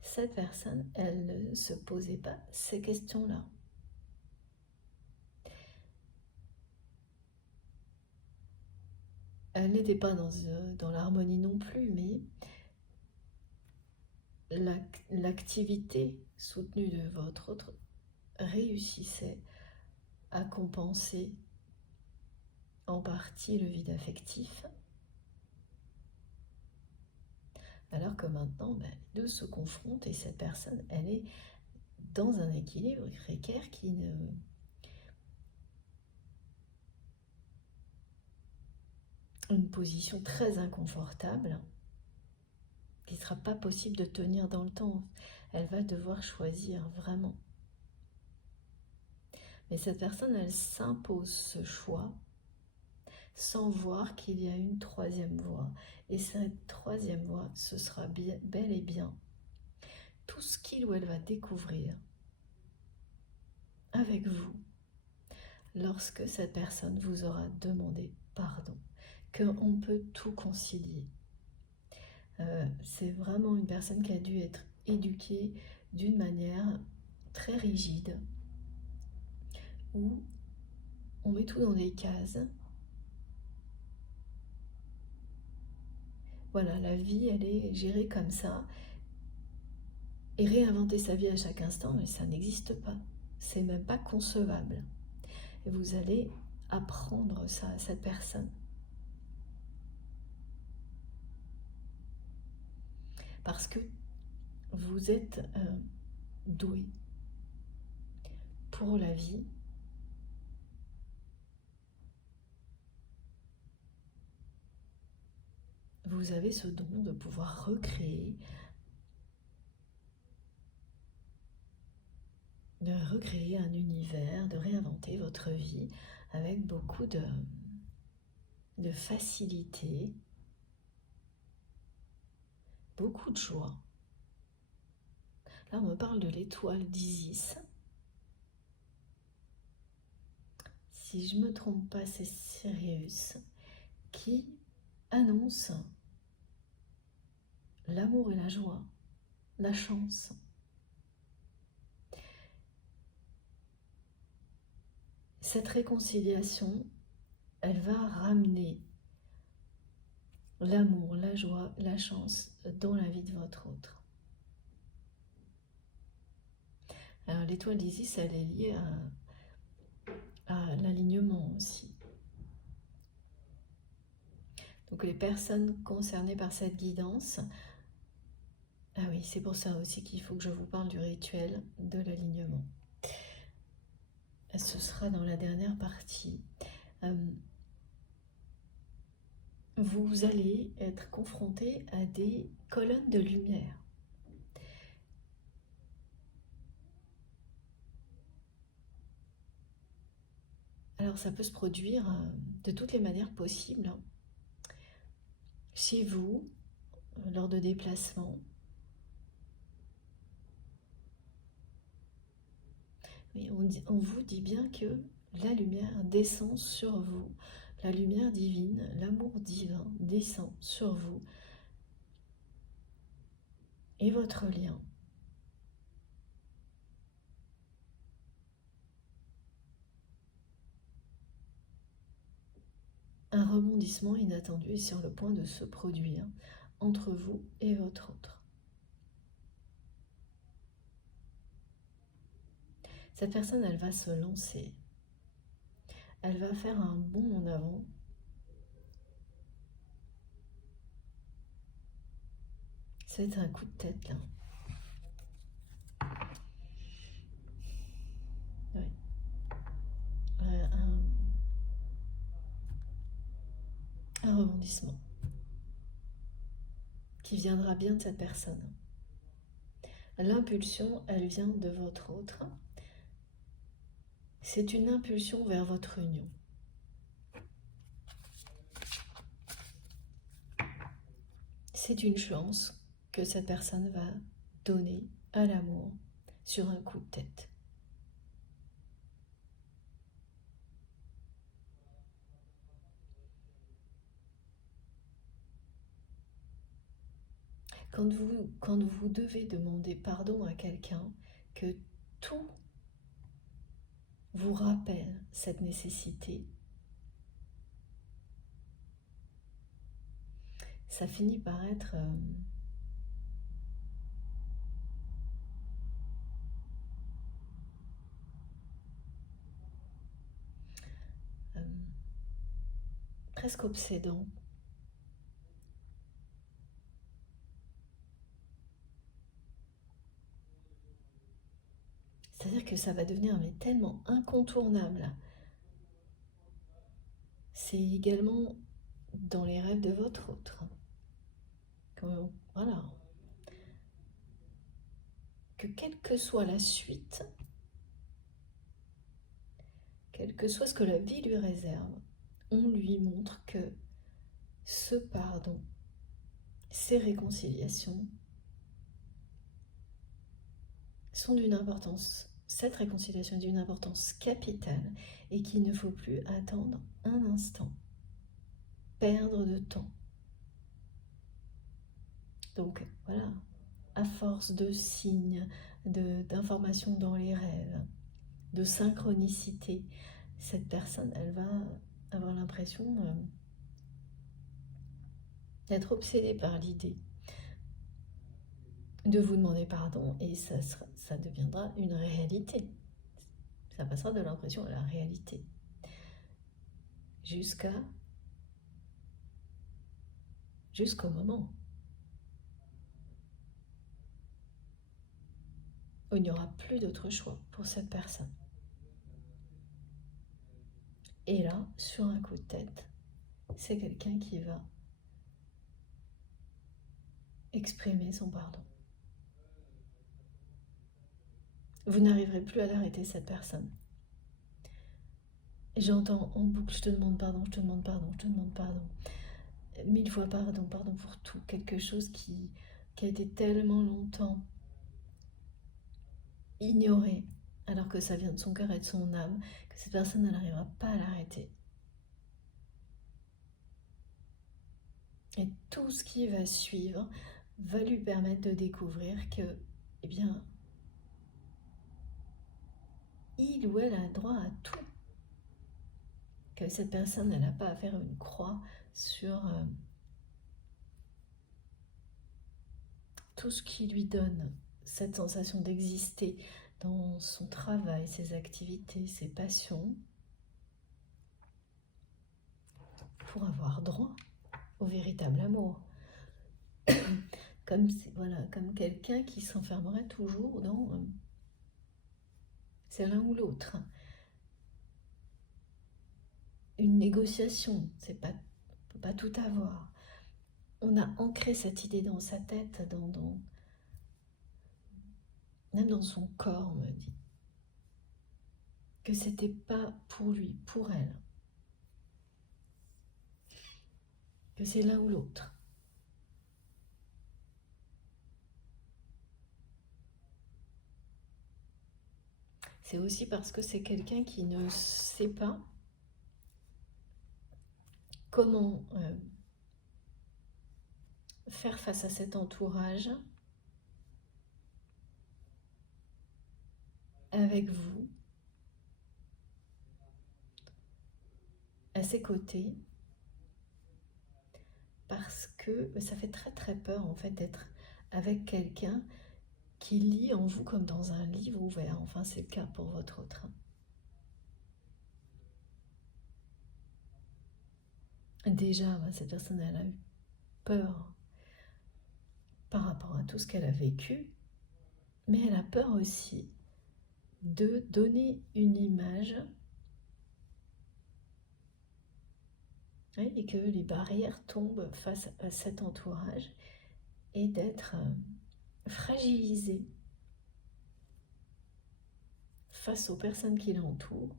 cette personne, elle ne se posait pas ces questions-là. Elle n'était pas dans l'harmonie non plus, mais l'activité soutenue de votre autre réussissait à compenser en partie le vide affectif, alors que maintenant, ben, les deux se confrontent et cette personne, elle est dans un équilibre précaire qui ne... une position très inconfortable qui ne sera pas possible de tenir dans le temps. Elle va devoir choisir vraiment. Mais cette personne, elle s'impose ce choix sans voir qu'il y a une troisième voie. Et cette troisième voie, ce sera bel et bien tout ce qu'il ou elle va découvrir avec vous lorsque cette personne vous aura demandé pardon, qu'on peut tout concilier. C'est vraiment une personne qui a dû être éduquée d'une manière très rigide, où on met tout dans des cases. Voilà, la vie, elle est gérée comme ça. Et réinventer sa vie à chaque instant, mais ça n'existe pas. C'est même pas concevable. Et vous allez apprendre ça à cette personne. Parce que vous êtes doué pour la vie. vous avez ce don de pouvoir recréer, un univers, de réinventer votre vie avec beaucoup de facilité, beaucoup de joie. Là, on me parle de l'étoile d'Isis. Si je ne me trompe pas, c'est Sirius qui annonce l'amour et la joie, la chance. Cette réconciliation, elle va ramener l'amour, la joie, la chance dans la vie de votre autre. Alors l'étoile d'Isis, elle est liée à l'alignement aussi. Donc les personnes concernées par cette guidance, ah oui, c'est pour ça aussi qu'il faut que je vous parle du rituel de l'alignement. Ce sera dans la dernière partie. Vous allez être confronté à des colonnes de lumière. Alors ça peut se produire de toutes les manières possibles. Chez vous, lors de déplacements. Mais on vous dit bien que la lumière descend sur vous. La lumière divine, l'amour divin descend sur vous et votre lien. Un rebondissement inattendu est sur le point de se produire entre vous et votre autre. Cette personne, elle va se lancer. Elle va faire un bond en avant. Ça va être un coup de tête là. Ouais. Un rebondissement qui viendra bien de cette personne. L'impulsion, elle vient de votre autre. C'est une impulsion vers votre union. C'est une chance que cette personne va donner à l'amour sur un coup de tête. Quand vous devez demander pardon à quelqu'un, que tout vous rappelle cette nécessité, ça finit par être presque obsédant. C'est-à-dire que ça va devenir mais tellement incontournable. C'est également dans les rêves de votre autre. Voilà. Que quelle que soit la suite, quel que soit ce que la vie lui réserve, on lui montre que ce pardon, ces réconciliations sont d'une importance, cette réconciliation est d'une importance capitale et qu'il ne faut plus attendre un instant, perdre de temps. Donc voilà, à force de signes, d'informations dans les rêves, de synchronicité, cette personne, elle va avoir l'impression d'être obsédée par l'idée de vous demander pardon et ça deviendra une réalité. Ça passera de l'impression à la réalité. Jusqu'au moment où il n'y aura plus d'autre choix pour cette personne. Et là, sur un coup de tête, c'est quelqu'un qui va exprimer son pardon. Vous n'arriverez plus à l'arrêter, cette personne. Et j'entends en boucle, je te demande pardon, je te demande pardon, je te demande pardon. 1000 fois pardon, pardon pour tout. Quelque chose qui a été tellement longtemps ignoré, alors que ça vient de son cœur et de son âme, que cette personne n'arrivera pas à l'arrêter. Et tout ce qui va suivre va lui permettre de découvrir que, eh bien, il ou elle a droit à tout. Que cette personne, elle n'a pas à faire une croix sur tout ce qui lui donne cette sensation d'exister dans son travail, ses activités, ses passions, pour avoir droit au véritable amour. Comme quelqu'un qui s'enfermerait toujours dans c'est l'un ou l'autre. Une négociation, c'est pas, on peut pas tout avoir. On a ancré cette idée dans sa tête, même dans son corps, on me dit, que c'était pas pour lui, pour elle, que c'est l'un ou l'autre. C'est aussi parce que c'est quelqu'un qui ne sait pas comment faire face à cet entourage avec vous, à ses côtés, parce que ça fait très très peur en fait d'être avec quelqu'un qui lit en vous comme dans un livre ouvert. Enfin, c'est le cas pour votre autre. Déjà, cette personne, elle a eu peur par rapport à tout ce qu'elle a vécu, mais elle a peur aussi de donner une image et que les barrières tombent face à cet entourage et d'être fragilisée face aux personnes qui l'entourent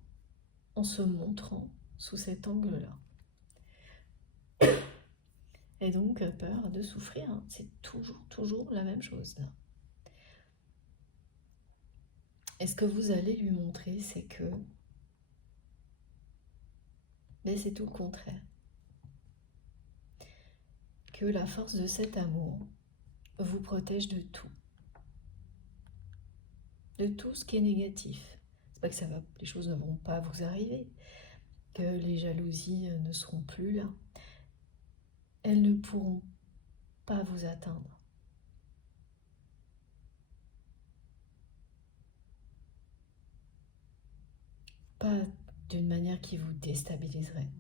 en se montrant sous cet angle-là. Et donc peur de souffrir, c'est toujours la même chose là. Et ce que vous allez lui montrer, c'est que c'est tout le contraire. Que la force de cet amour vous protège de tout. De tout ce qui est négatif. C'est pas que les choses ne vont pas vous arriver, que les jalousies ne seront plus là. Elles ne pourront pas vous atteindre. Pas d'une manière qui vous déstabiliserait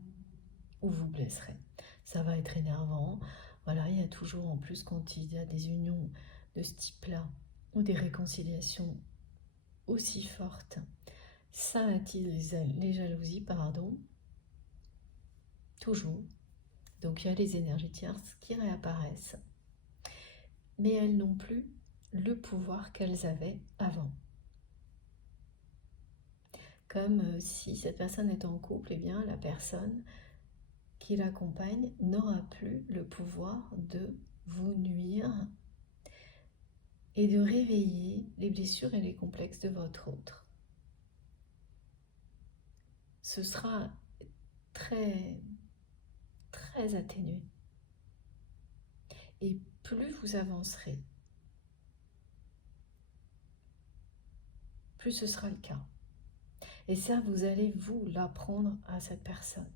ou vous blesserait. Ça va être énervant. Voilà, il y a toujours, en plus, quand il y a des unions de ce type-là, ou des réconciliations aussi fortes, ça attise les jalousies, pardon, toujours. Donc il y a les énergies tierces qui réapparaissent, mais elles n'ont plus le pouvoir qu'elles avaient avant. Comme si cette personne est en couple, eh bien la personne qui l'accompagne n'aura plus le pouvoir de vous nuire et de réveiller les blessures et les complexes de votre autre. Ce sera très, très atténué. Et plus vous avancerez, plus ce sera le cas. Et ça, vous allez vous l'apprendre à cette personne.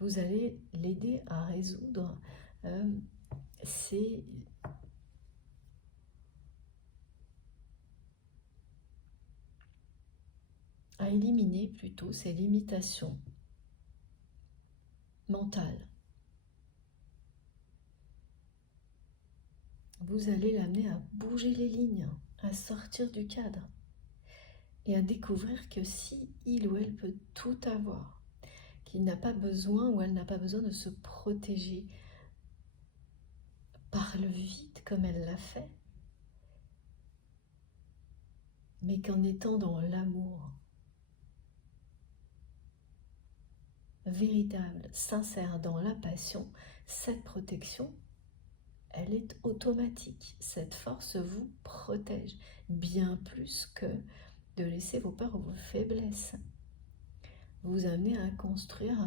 Vous allez l'aider à résoudre à éliminer plutôt ces limitations mentales. Vous allez l'amener à bouger les lignes, à sortir du cadre et à découvrir que si il ou elle peut tout avoir, qu'il n'a pas besoin ou elle n'a pas besoin de se protéger le vide comme elle l'a fait, mais qu'en étant dans l'amour véritable, sincère, dans la passion, cette protection, elle est automatique. Cette force vous protège bien plus que de laisser vos peurs ou vos faiblesses vous amener à construire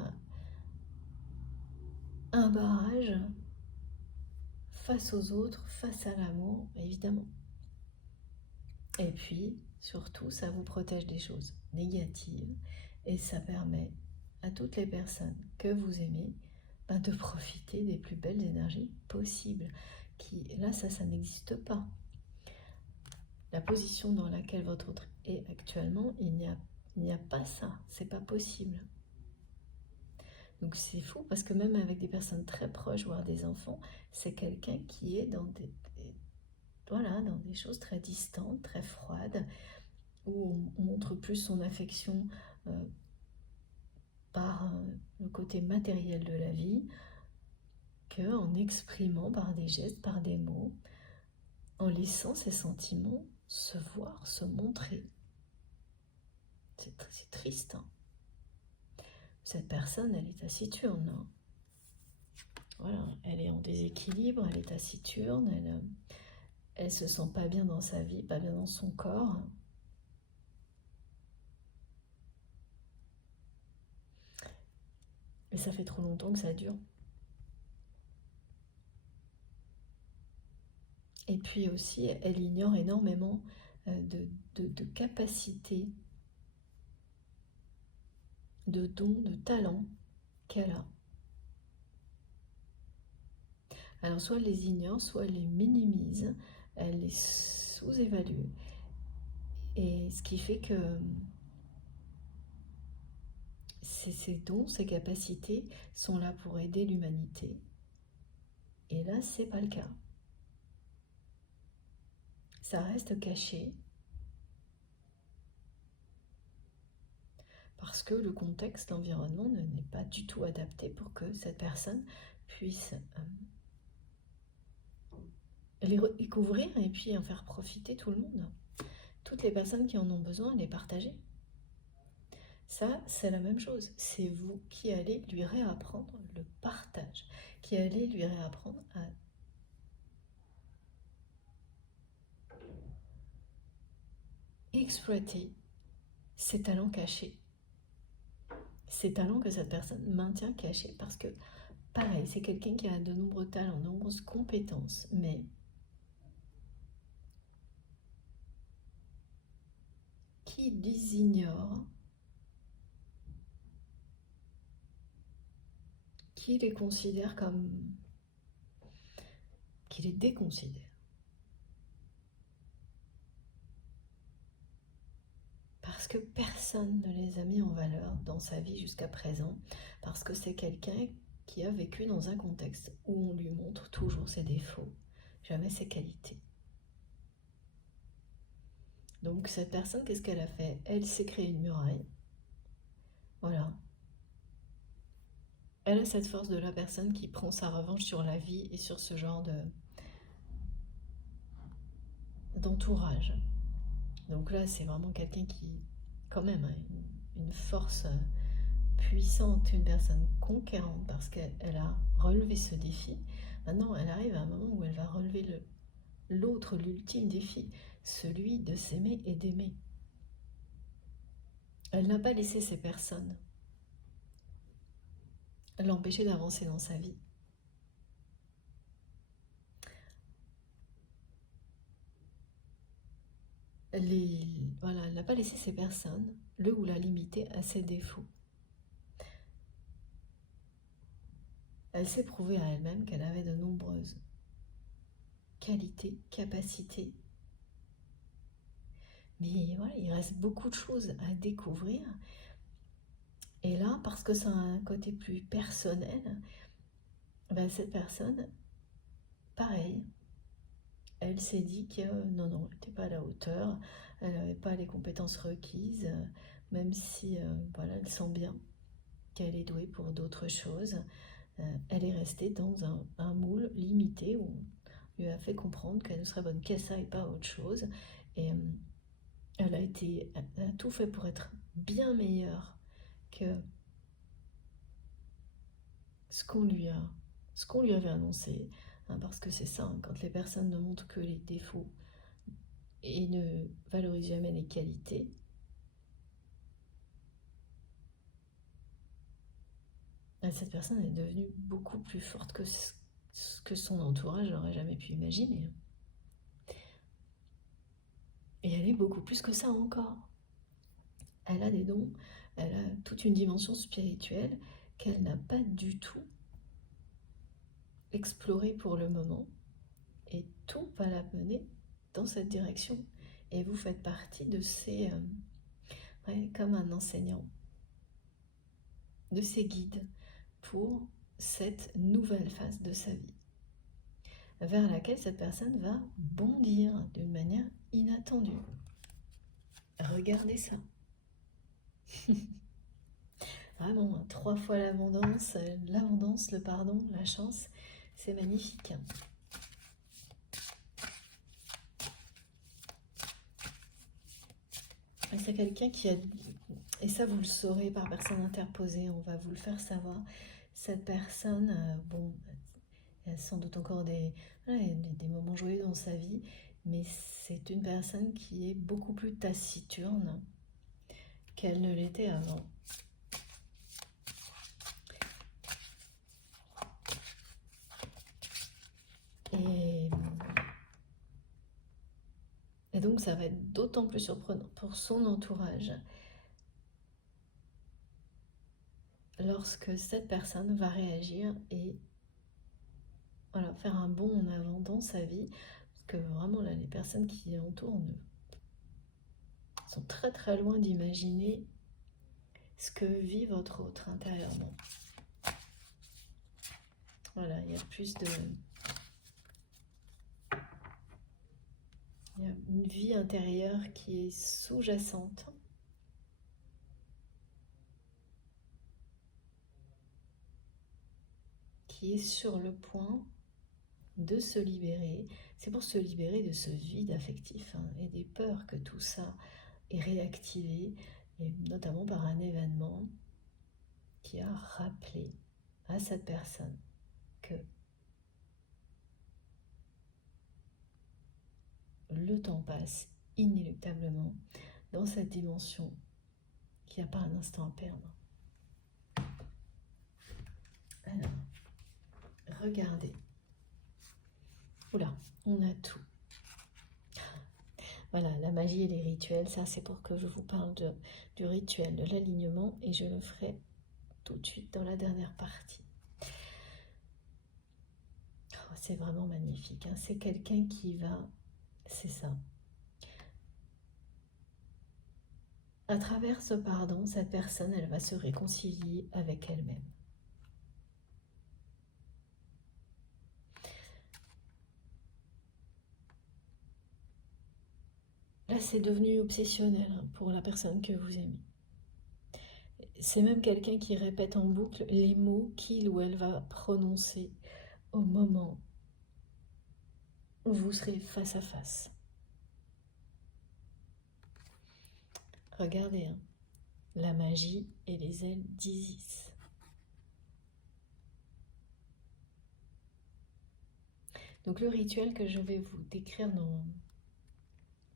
un barrage face aux autres, face à l'amour, évidemment. Et puis, surtout, ça vous protège des choses négatives et ça permet à toutes les personnes que vous aimez de profiter des plus belles énergies possibles. Là, ça n'existe pas. La position dans laquelle votre autre est actuellement, il n'y a pas ça, c'est pas possible. Donc c'est fou parce que même avec des personnes très proches, voire des enfants, c'est quelqu'un qui est dans des choses très distantes, très froides, où on montre plus son affection par le côté matériel de la vie qu'en exprimant par des gestes, par des mots, en laissant ses sentiments se voir, se montrer. C'est triste. Hein. Cette personne, elle est taciturne. Hein. Voilà, elle est en déséquilibre, elle est taciturne, elle se sent pas bien dans sa vie, pas bien dans son corps. Et ça fait trop longtemps que ça dure. Et puis aussi, elle ignore énormément de capacités, de dons, de talents qu'elle a. Alors soit elle les ignore, soit elle les minimise, elle les sous-évalue. Et ce qui fait que ces dons, ces capacités sont là pour aider l'humanité. Et là, c'est pas le cas. Ça reste caché. Parce que le contexte, l'environnement n'est pas du tout adapté pour que cette personne puisse les découvrir et puis en faire profiter tout le monde. Toutes les personnes qui en ont besoin, les partager. Ça, c'est la même chose. C'est vous qui allez lui réapprendre le partage, qui allez lui réapprendre à exploiter ses talents cachés. Ces talents que cette personne maintient cachés parce que, pareil, c'est quelqu'un qui a de nombreux talents, de nombreuses compétences, mais qui les ignore, qui les considère comme... qui les déconsidère. Parce que personne ne les a mis en valeur dans sa vie jusqu'à présent, parce que c'est quelqu'un qui a vécu dans un contexte où on lui montre toujours ses défauts, jamais ses qualités. Donc cette personne, qu'est-ce qu'elle a fait? Elle s'est créée une muraille. Voilà. Elle a cette force de la personne qui prend sa revanche sur la vie et sur ce genre d'entourage. Donc là, c'est vraiment quelqu'un qui, quand même, a une force puissante, une personne conquérante parce qu'elle a relevé ce défi. Maintenant, elle arrive à un moment où elle va relever l'autre, l'ultime défi, celui de s'aimer et d'aimer. Elle n'a pas laissé ces personnes l'empêcher d'avancer dans sa vie. Voilà, elle n'a pas laissé ces personnes le ou la limiter à ses défauts. Elle s'est prouvée à elle-même qu'elle avait de nombreuses qualités, capacités. Mais voilà, il reste beaucoup de choses à découvrir. Et là, parce que ça a un côté plus personnel, cette personne, pareil, elle s'est dit que non, elle n'était pas à la hauteur, elle n'avait pas les compétences requises, même si elle sent bien qu'elle est douée pour d'autres choses. Elle est restée dans un moule limité où lui a fait comprendre qu'elle ne serait bonne qu'à ça et pas à autre chose. Et elle a tout fait pour être bien meilleure que ce qu'on lui avait annoncé. Hein, parce que c'est ça, hein, quand les personnes ne montrent que les défauts et ne valorisent jamais les qualités, cette personne est devenue beaucoup plus forte que ce que son entourage n'aurait jamais pu imaginer. Et elle est beaucoup plus que ça encore. Elle a des dons, elle a toute une dimension spirituelle qu'elle n'a pas du tout explorée pour le moment. Et tout va la mener dans cette direction. Et vous faites partie de ces... comme un enseignant, de ces guides pour cette nouvelle phase de sa vie, vers laquelle cette personne va bondir d'une manière inattendue. Regardez ça. Vraiment, 3 fois l'abondance, le pardon, la chance, c'est magnifique. Et c'est quelqu'un qui a... Et ça, vous le saurez par personne interposée, on va vous le faire savoir. Cette personne, bon, il y a sans doute encore des moments joyeux dans sa vie, mais c'est une personne qui est beaucoup plus taciturne qu'elle ne l'était avant. Et donc ça va être d'autant plus surprenant pour son entourage lorsque cette personne va réagir et voilà, faire un bond en avant dans sa vie. Parce que vraiment là, les personnes qui l'entourent sont très très loin d'imaginer ce que vit votre autre intérieurement. Voilà, il y a plus de... Il y a une vie intérieure qui est sous-jacente. Qui est sur le point de se libérer. C'est pour se libérer de ce vide affectif et des peurs que tout ça est réactivé, et notamment par un événement qui a rappelé à cette personne que le temps passe inéluctablement dans cette dimension qu'il n'y a pas un instant à perdre. Alors, regardez. Oula, on a tout. Voilà, la magie et les rituels, ça c'est pour que je vous parle du rituel, de l'alignement, et je le ferai tout de suite dans la dernière partie. Oh, c'est vraiment magnifique, hein. C'est quelqu'un qui va, c'est ça. À travers ce pardon, cette personne, elle va se réconcilier avec elle-même. Là, c'est devenu obsessionnel pour la personne que vous aimez. C'est même quelqu'un qui répète en boucle les mots qu'il ou elle va prononcer au moment où vous serez face à face. Regardez, hein, la magie et les ailes d'Isis. Donc le rituel que je vais vous décrire dans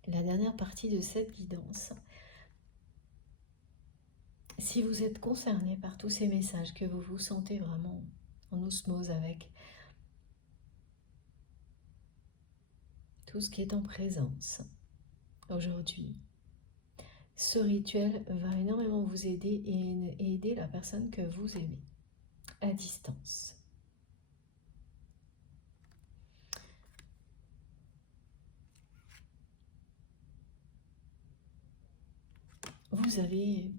la dernière partie de cette guidance, si vous êtes concerné par tous ces messages, que vous vous sentez vraiment en osmose avec tout ce qui est en présence aujourd'hui, ce rituel va énormément vous aider et aider la personne que vous aimez à distance. Vous avez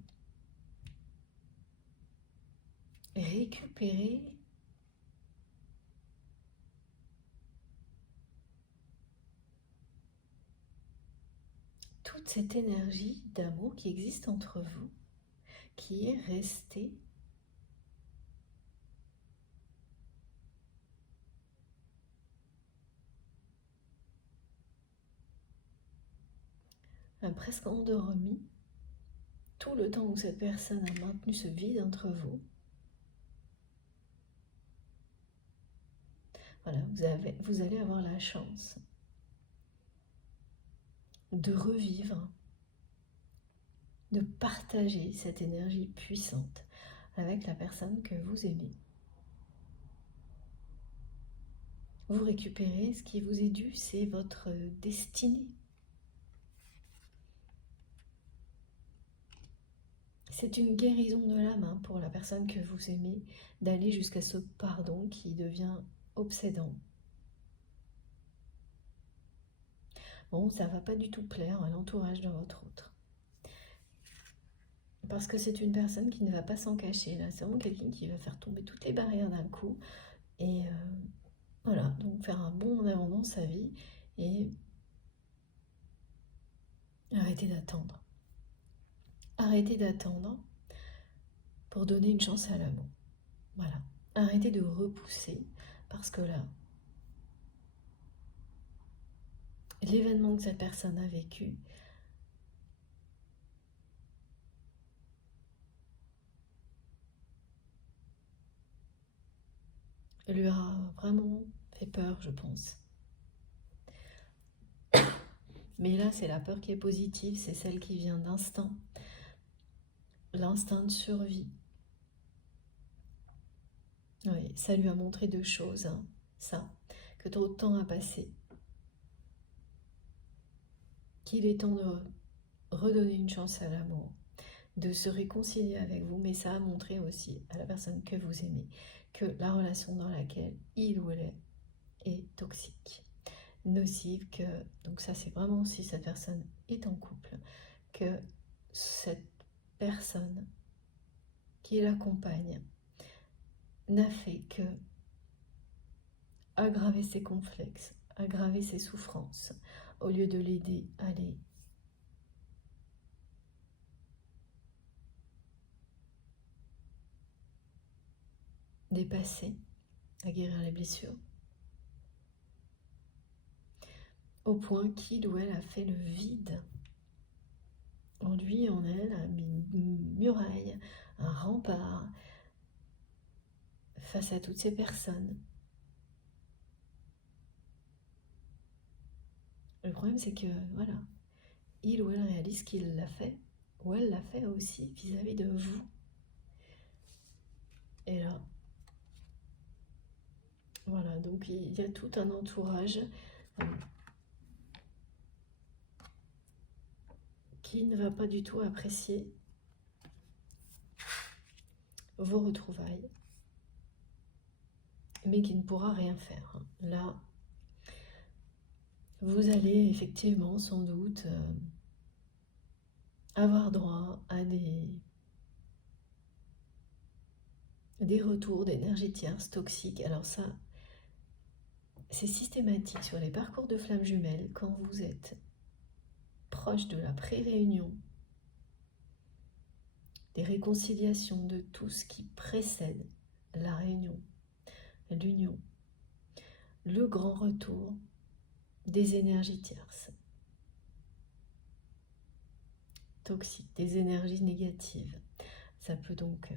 récupéré toute cette énergie d'amour qui existe entre vous, qui est restée presque endormi, tout le temps où cette personne a maintenu ce vide entre vous. Voilà, vous allez avoir la chance de revivre, de partager cette énergie puissante avec la personne que vous aimez. Vous récupérez ce qui vous est dû, c'est votre destinée. C'est une guérison de l'âme pour la personne que vous aimez, d'aller jusqu'à ce pardon qui devient obsédant. Bon, ça va pas du tout plaire à l'entourage de votre autre. Parce que c'est une personne qui ne va pas s'en cacher. Là, c'est vraiment quelqu'un qui va faire tomber toutes les barrières d'un coup. Et voilà, donc faire un bond en avant dans sa vie et arrêter d'attendre. Arrêtez d'attendre pour donner une chance à l'amour. Voilà. Arrêtez de repousser parce que là, l'événement que cette personne a vécu lui a vraiment fait peur, je pense. Mais là, c'est la peur qui est positive, c'est celle qui vient d'instinct. L'instinct de survie. Oui, ça lui a montré deux choses, ça, que trop de temps a passé. Qu'il est temps de redonner une chance à l'amour, de se réconcilier avec vous, mais ça a montré aussi à la personne que vous aimez que la relation dans laquelle il ou elle est toxique, nocive, que donc ça c'est vraiment si cette personne est en couple, que cette personne qui l'accompagne n'a fait que aggraver ses complexes, aggraver ses souffrances, au lieu de l'aider à les dépasser, à guérir les blessures, au point qu'il ou elle a fait le vide. En lui, en elle, a mis une muraille, un rempart face à toutes ces personnes. Le problème, c'est que, voilà, il ou elle réalise qu'il l'a fait, ou elle l'a fait aussi vis-à-vis de vous. Et là, voilà, donc il y a tout un entourage qui ne va pas du tout apprécier vos retrouvailles, mais qui ne pourra rien faire. Là, vous allez effectivement, sans doute, avoir droit à des retours d'énergie tierce toxique. Alors ça, c'est systématique sur les parcours de flammes jumelles quand vous êtes proche de la pré-réunion, des réconciliations de tout ce qui précède la réunion, l'union, le grand retour des énergies tierces, toxiques, des énergies négatives. Ça peut donc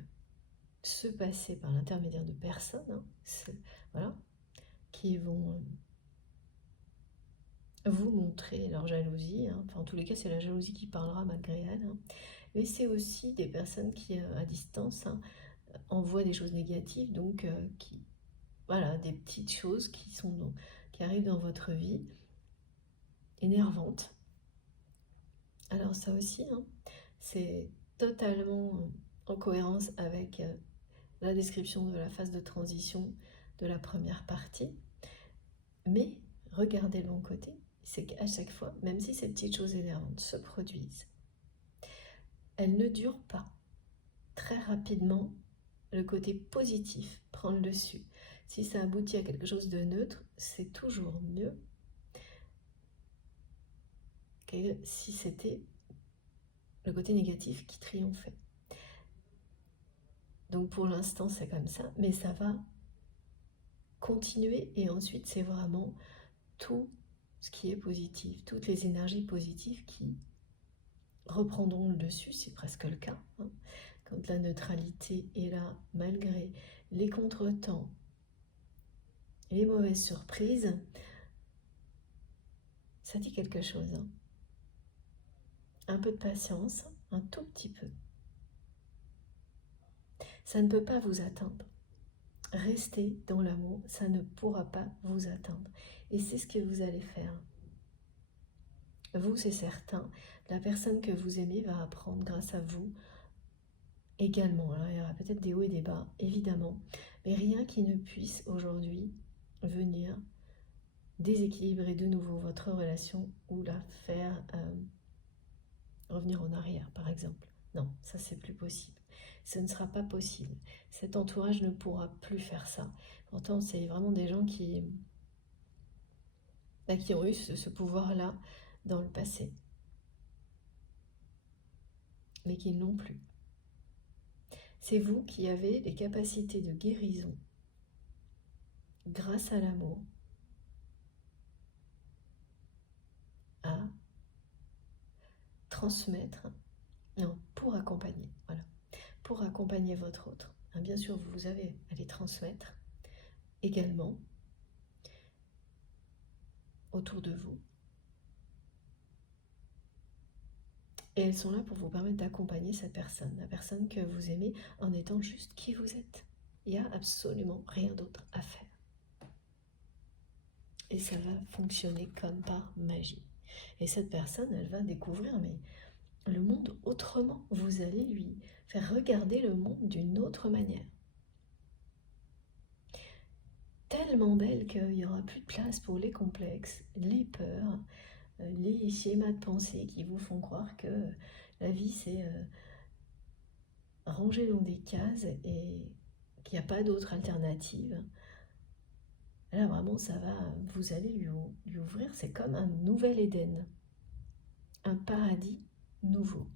se passer par l'intermédiaire de personnes, voilà, qui vont vous montrer leur jalousie. Enfin, en tous les cas, c'est la jalousie qui parlera malgré elle. Mais c'est aussi des personnes qui, à distance, envoient des choses négatives, donc voilà, des petites choses qui arrivent dans votre vie, énervantes. Alors ça aussi, c'est totalement en cohérence avec la description de la phase de transition de la première partie. Mais regardez le bon côté, c'est qu'à chaque fois, même si ces petites choses énervantes se produisent, elles ne durent pas. Très rapidement, le côté positif prend le dessus. Si ça aboutit à quelque chose de neutre, c'est toujours mieux que si c'était le côté négatif qui triomphait. Donc pour l'instant, c'est comme ça, mais ça va continuer et ensuite, c'est vraiment tout ce qui est positif, toutes les énergies positives qui reprendront le dessus, c'est presque le cas, hein. Quand la neutralité est là, malgré les contretemps, les mauvaises surprises, ça dit quelque chose, hein. Un peu de patience, un tout petit peu. Ça ne peut pas vous atteindre. Restez dans l'amour, ça ne pourra pas vous atteindre. Et c'est ce que vous allez faire. Vous, c'est certain, la personne que vous aimez va apprendre grâce à vous également. Alors, il y aura peut-être des hauts et des bas, évidemment, mais rien qui ne puisse aujourd'hui venir déséquilibrer de nouveau votre relation ou la faire revenir en arrière, par exemple. Non, ça, c'est plus possible. Ce ne sera pas possible. Cet entourage ne pourra plus faire ça. Pourtant, c'est vraiment des gens qui ont eu ce pouvoir-là dans le passé, mais qui ne l'ont plus. C'est vous qui avez les capacités de guérison grâce à l'amour à transmettre, non, pour accompagner, voilà, pour accompagner votre autre. Bien sûr, vous avez à les transmettre également autour de vous. Et elles sont là pour vous permettre d'accompagner cette personne, la personne que vous aimez, en étant juste qui vous êtes. Il n'y a absolument rien d'autre à faire. Et ça va fonctionner comme par magie. Et cette personne, elle va découvrir mais le monde autrement. Vous allez lui faire regarder le monde d'une autre manière. Tellement belle qu'il n'y aura plus de place pour les complexes, les peurs, les schémas de pensée qui vous font croire que la vie c'est rangé dans des cases et qu'il n'y a pas d'autre alternative. Là vraiment ça va, vous allez lui ouvrir, c'est comme un nouvel Éden, un paradis nouveau.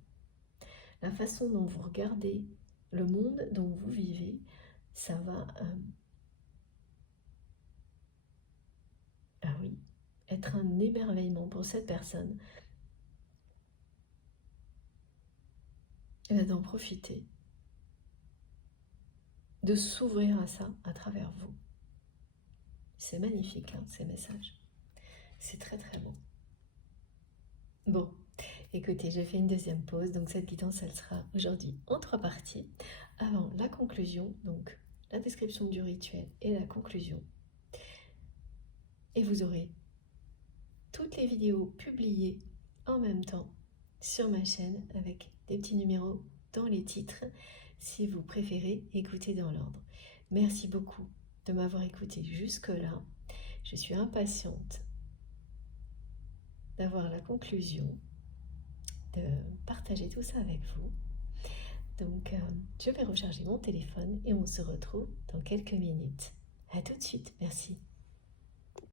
La façon dont vous regardez le monde dont vous vivez, ça va être un émerveillement pour cette personne. Elle va d'en profiter, de s'ouvrir à ça à travers vous. C'est magnifique, hein, ces messages. C'est très très beau. Bon, écoutez, j'ai fait une deuxième pause, donc cette guidance, elle sera aujourd'hui en 3 parties. Avant la conclusion, donc la description du rituel et la conclusion. Et vous aurez toutes les vidéos publiées en même temps sur ma chaîne avec des petits numéros dans les titres si vous préférez écouter dans l'ordre. Merci beaucoup de m'avoir écouté jusque-là. Je suis impatiente d'avoir la conclusion, de partager tout ça avec vous. Donc, je vais recharger mon téléphone et on se retrouve dans quelques minutes. À tout de suite, merci.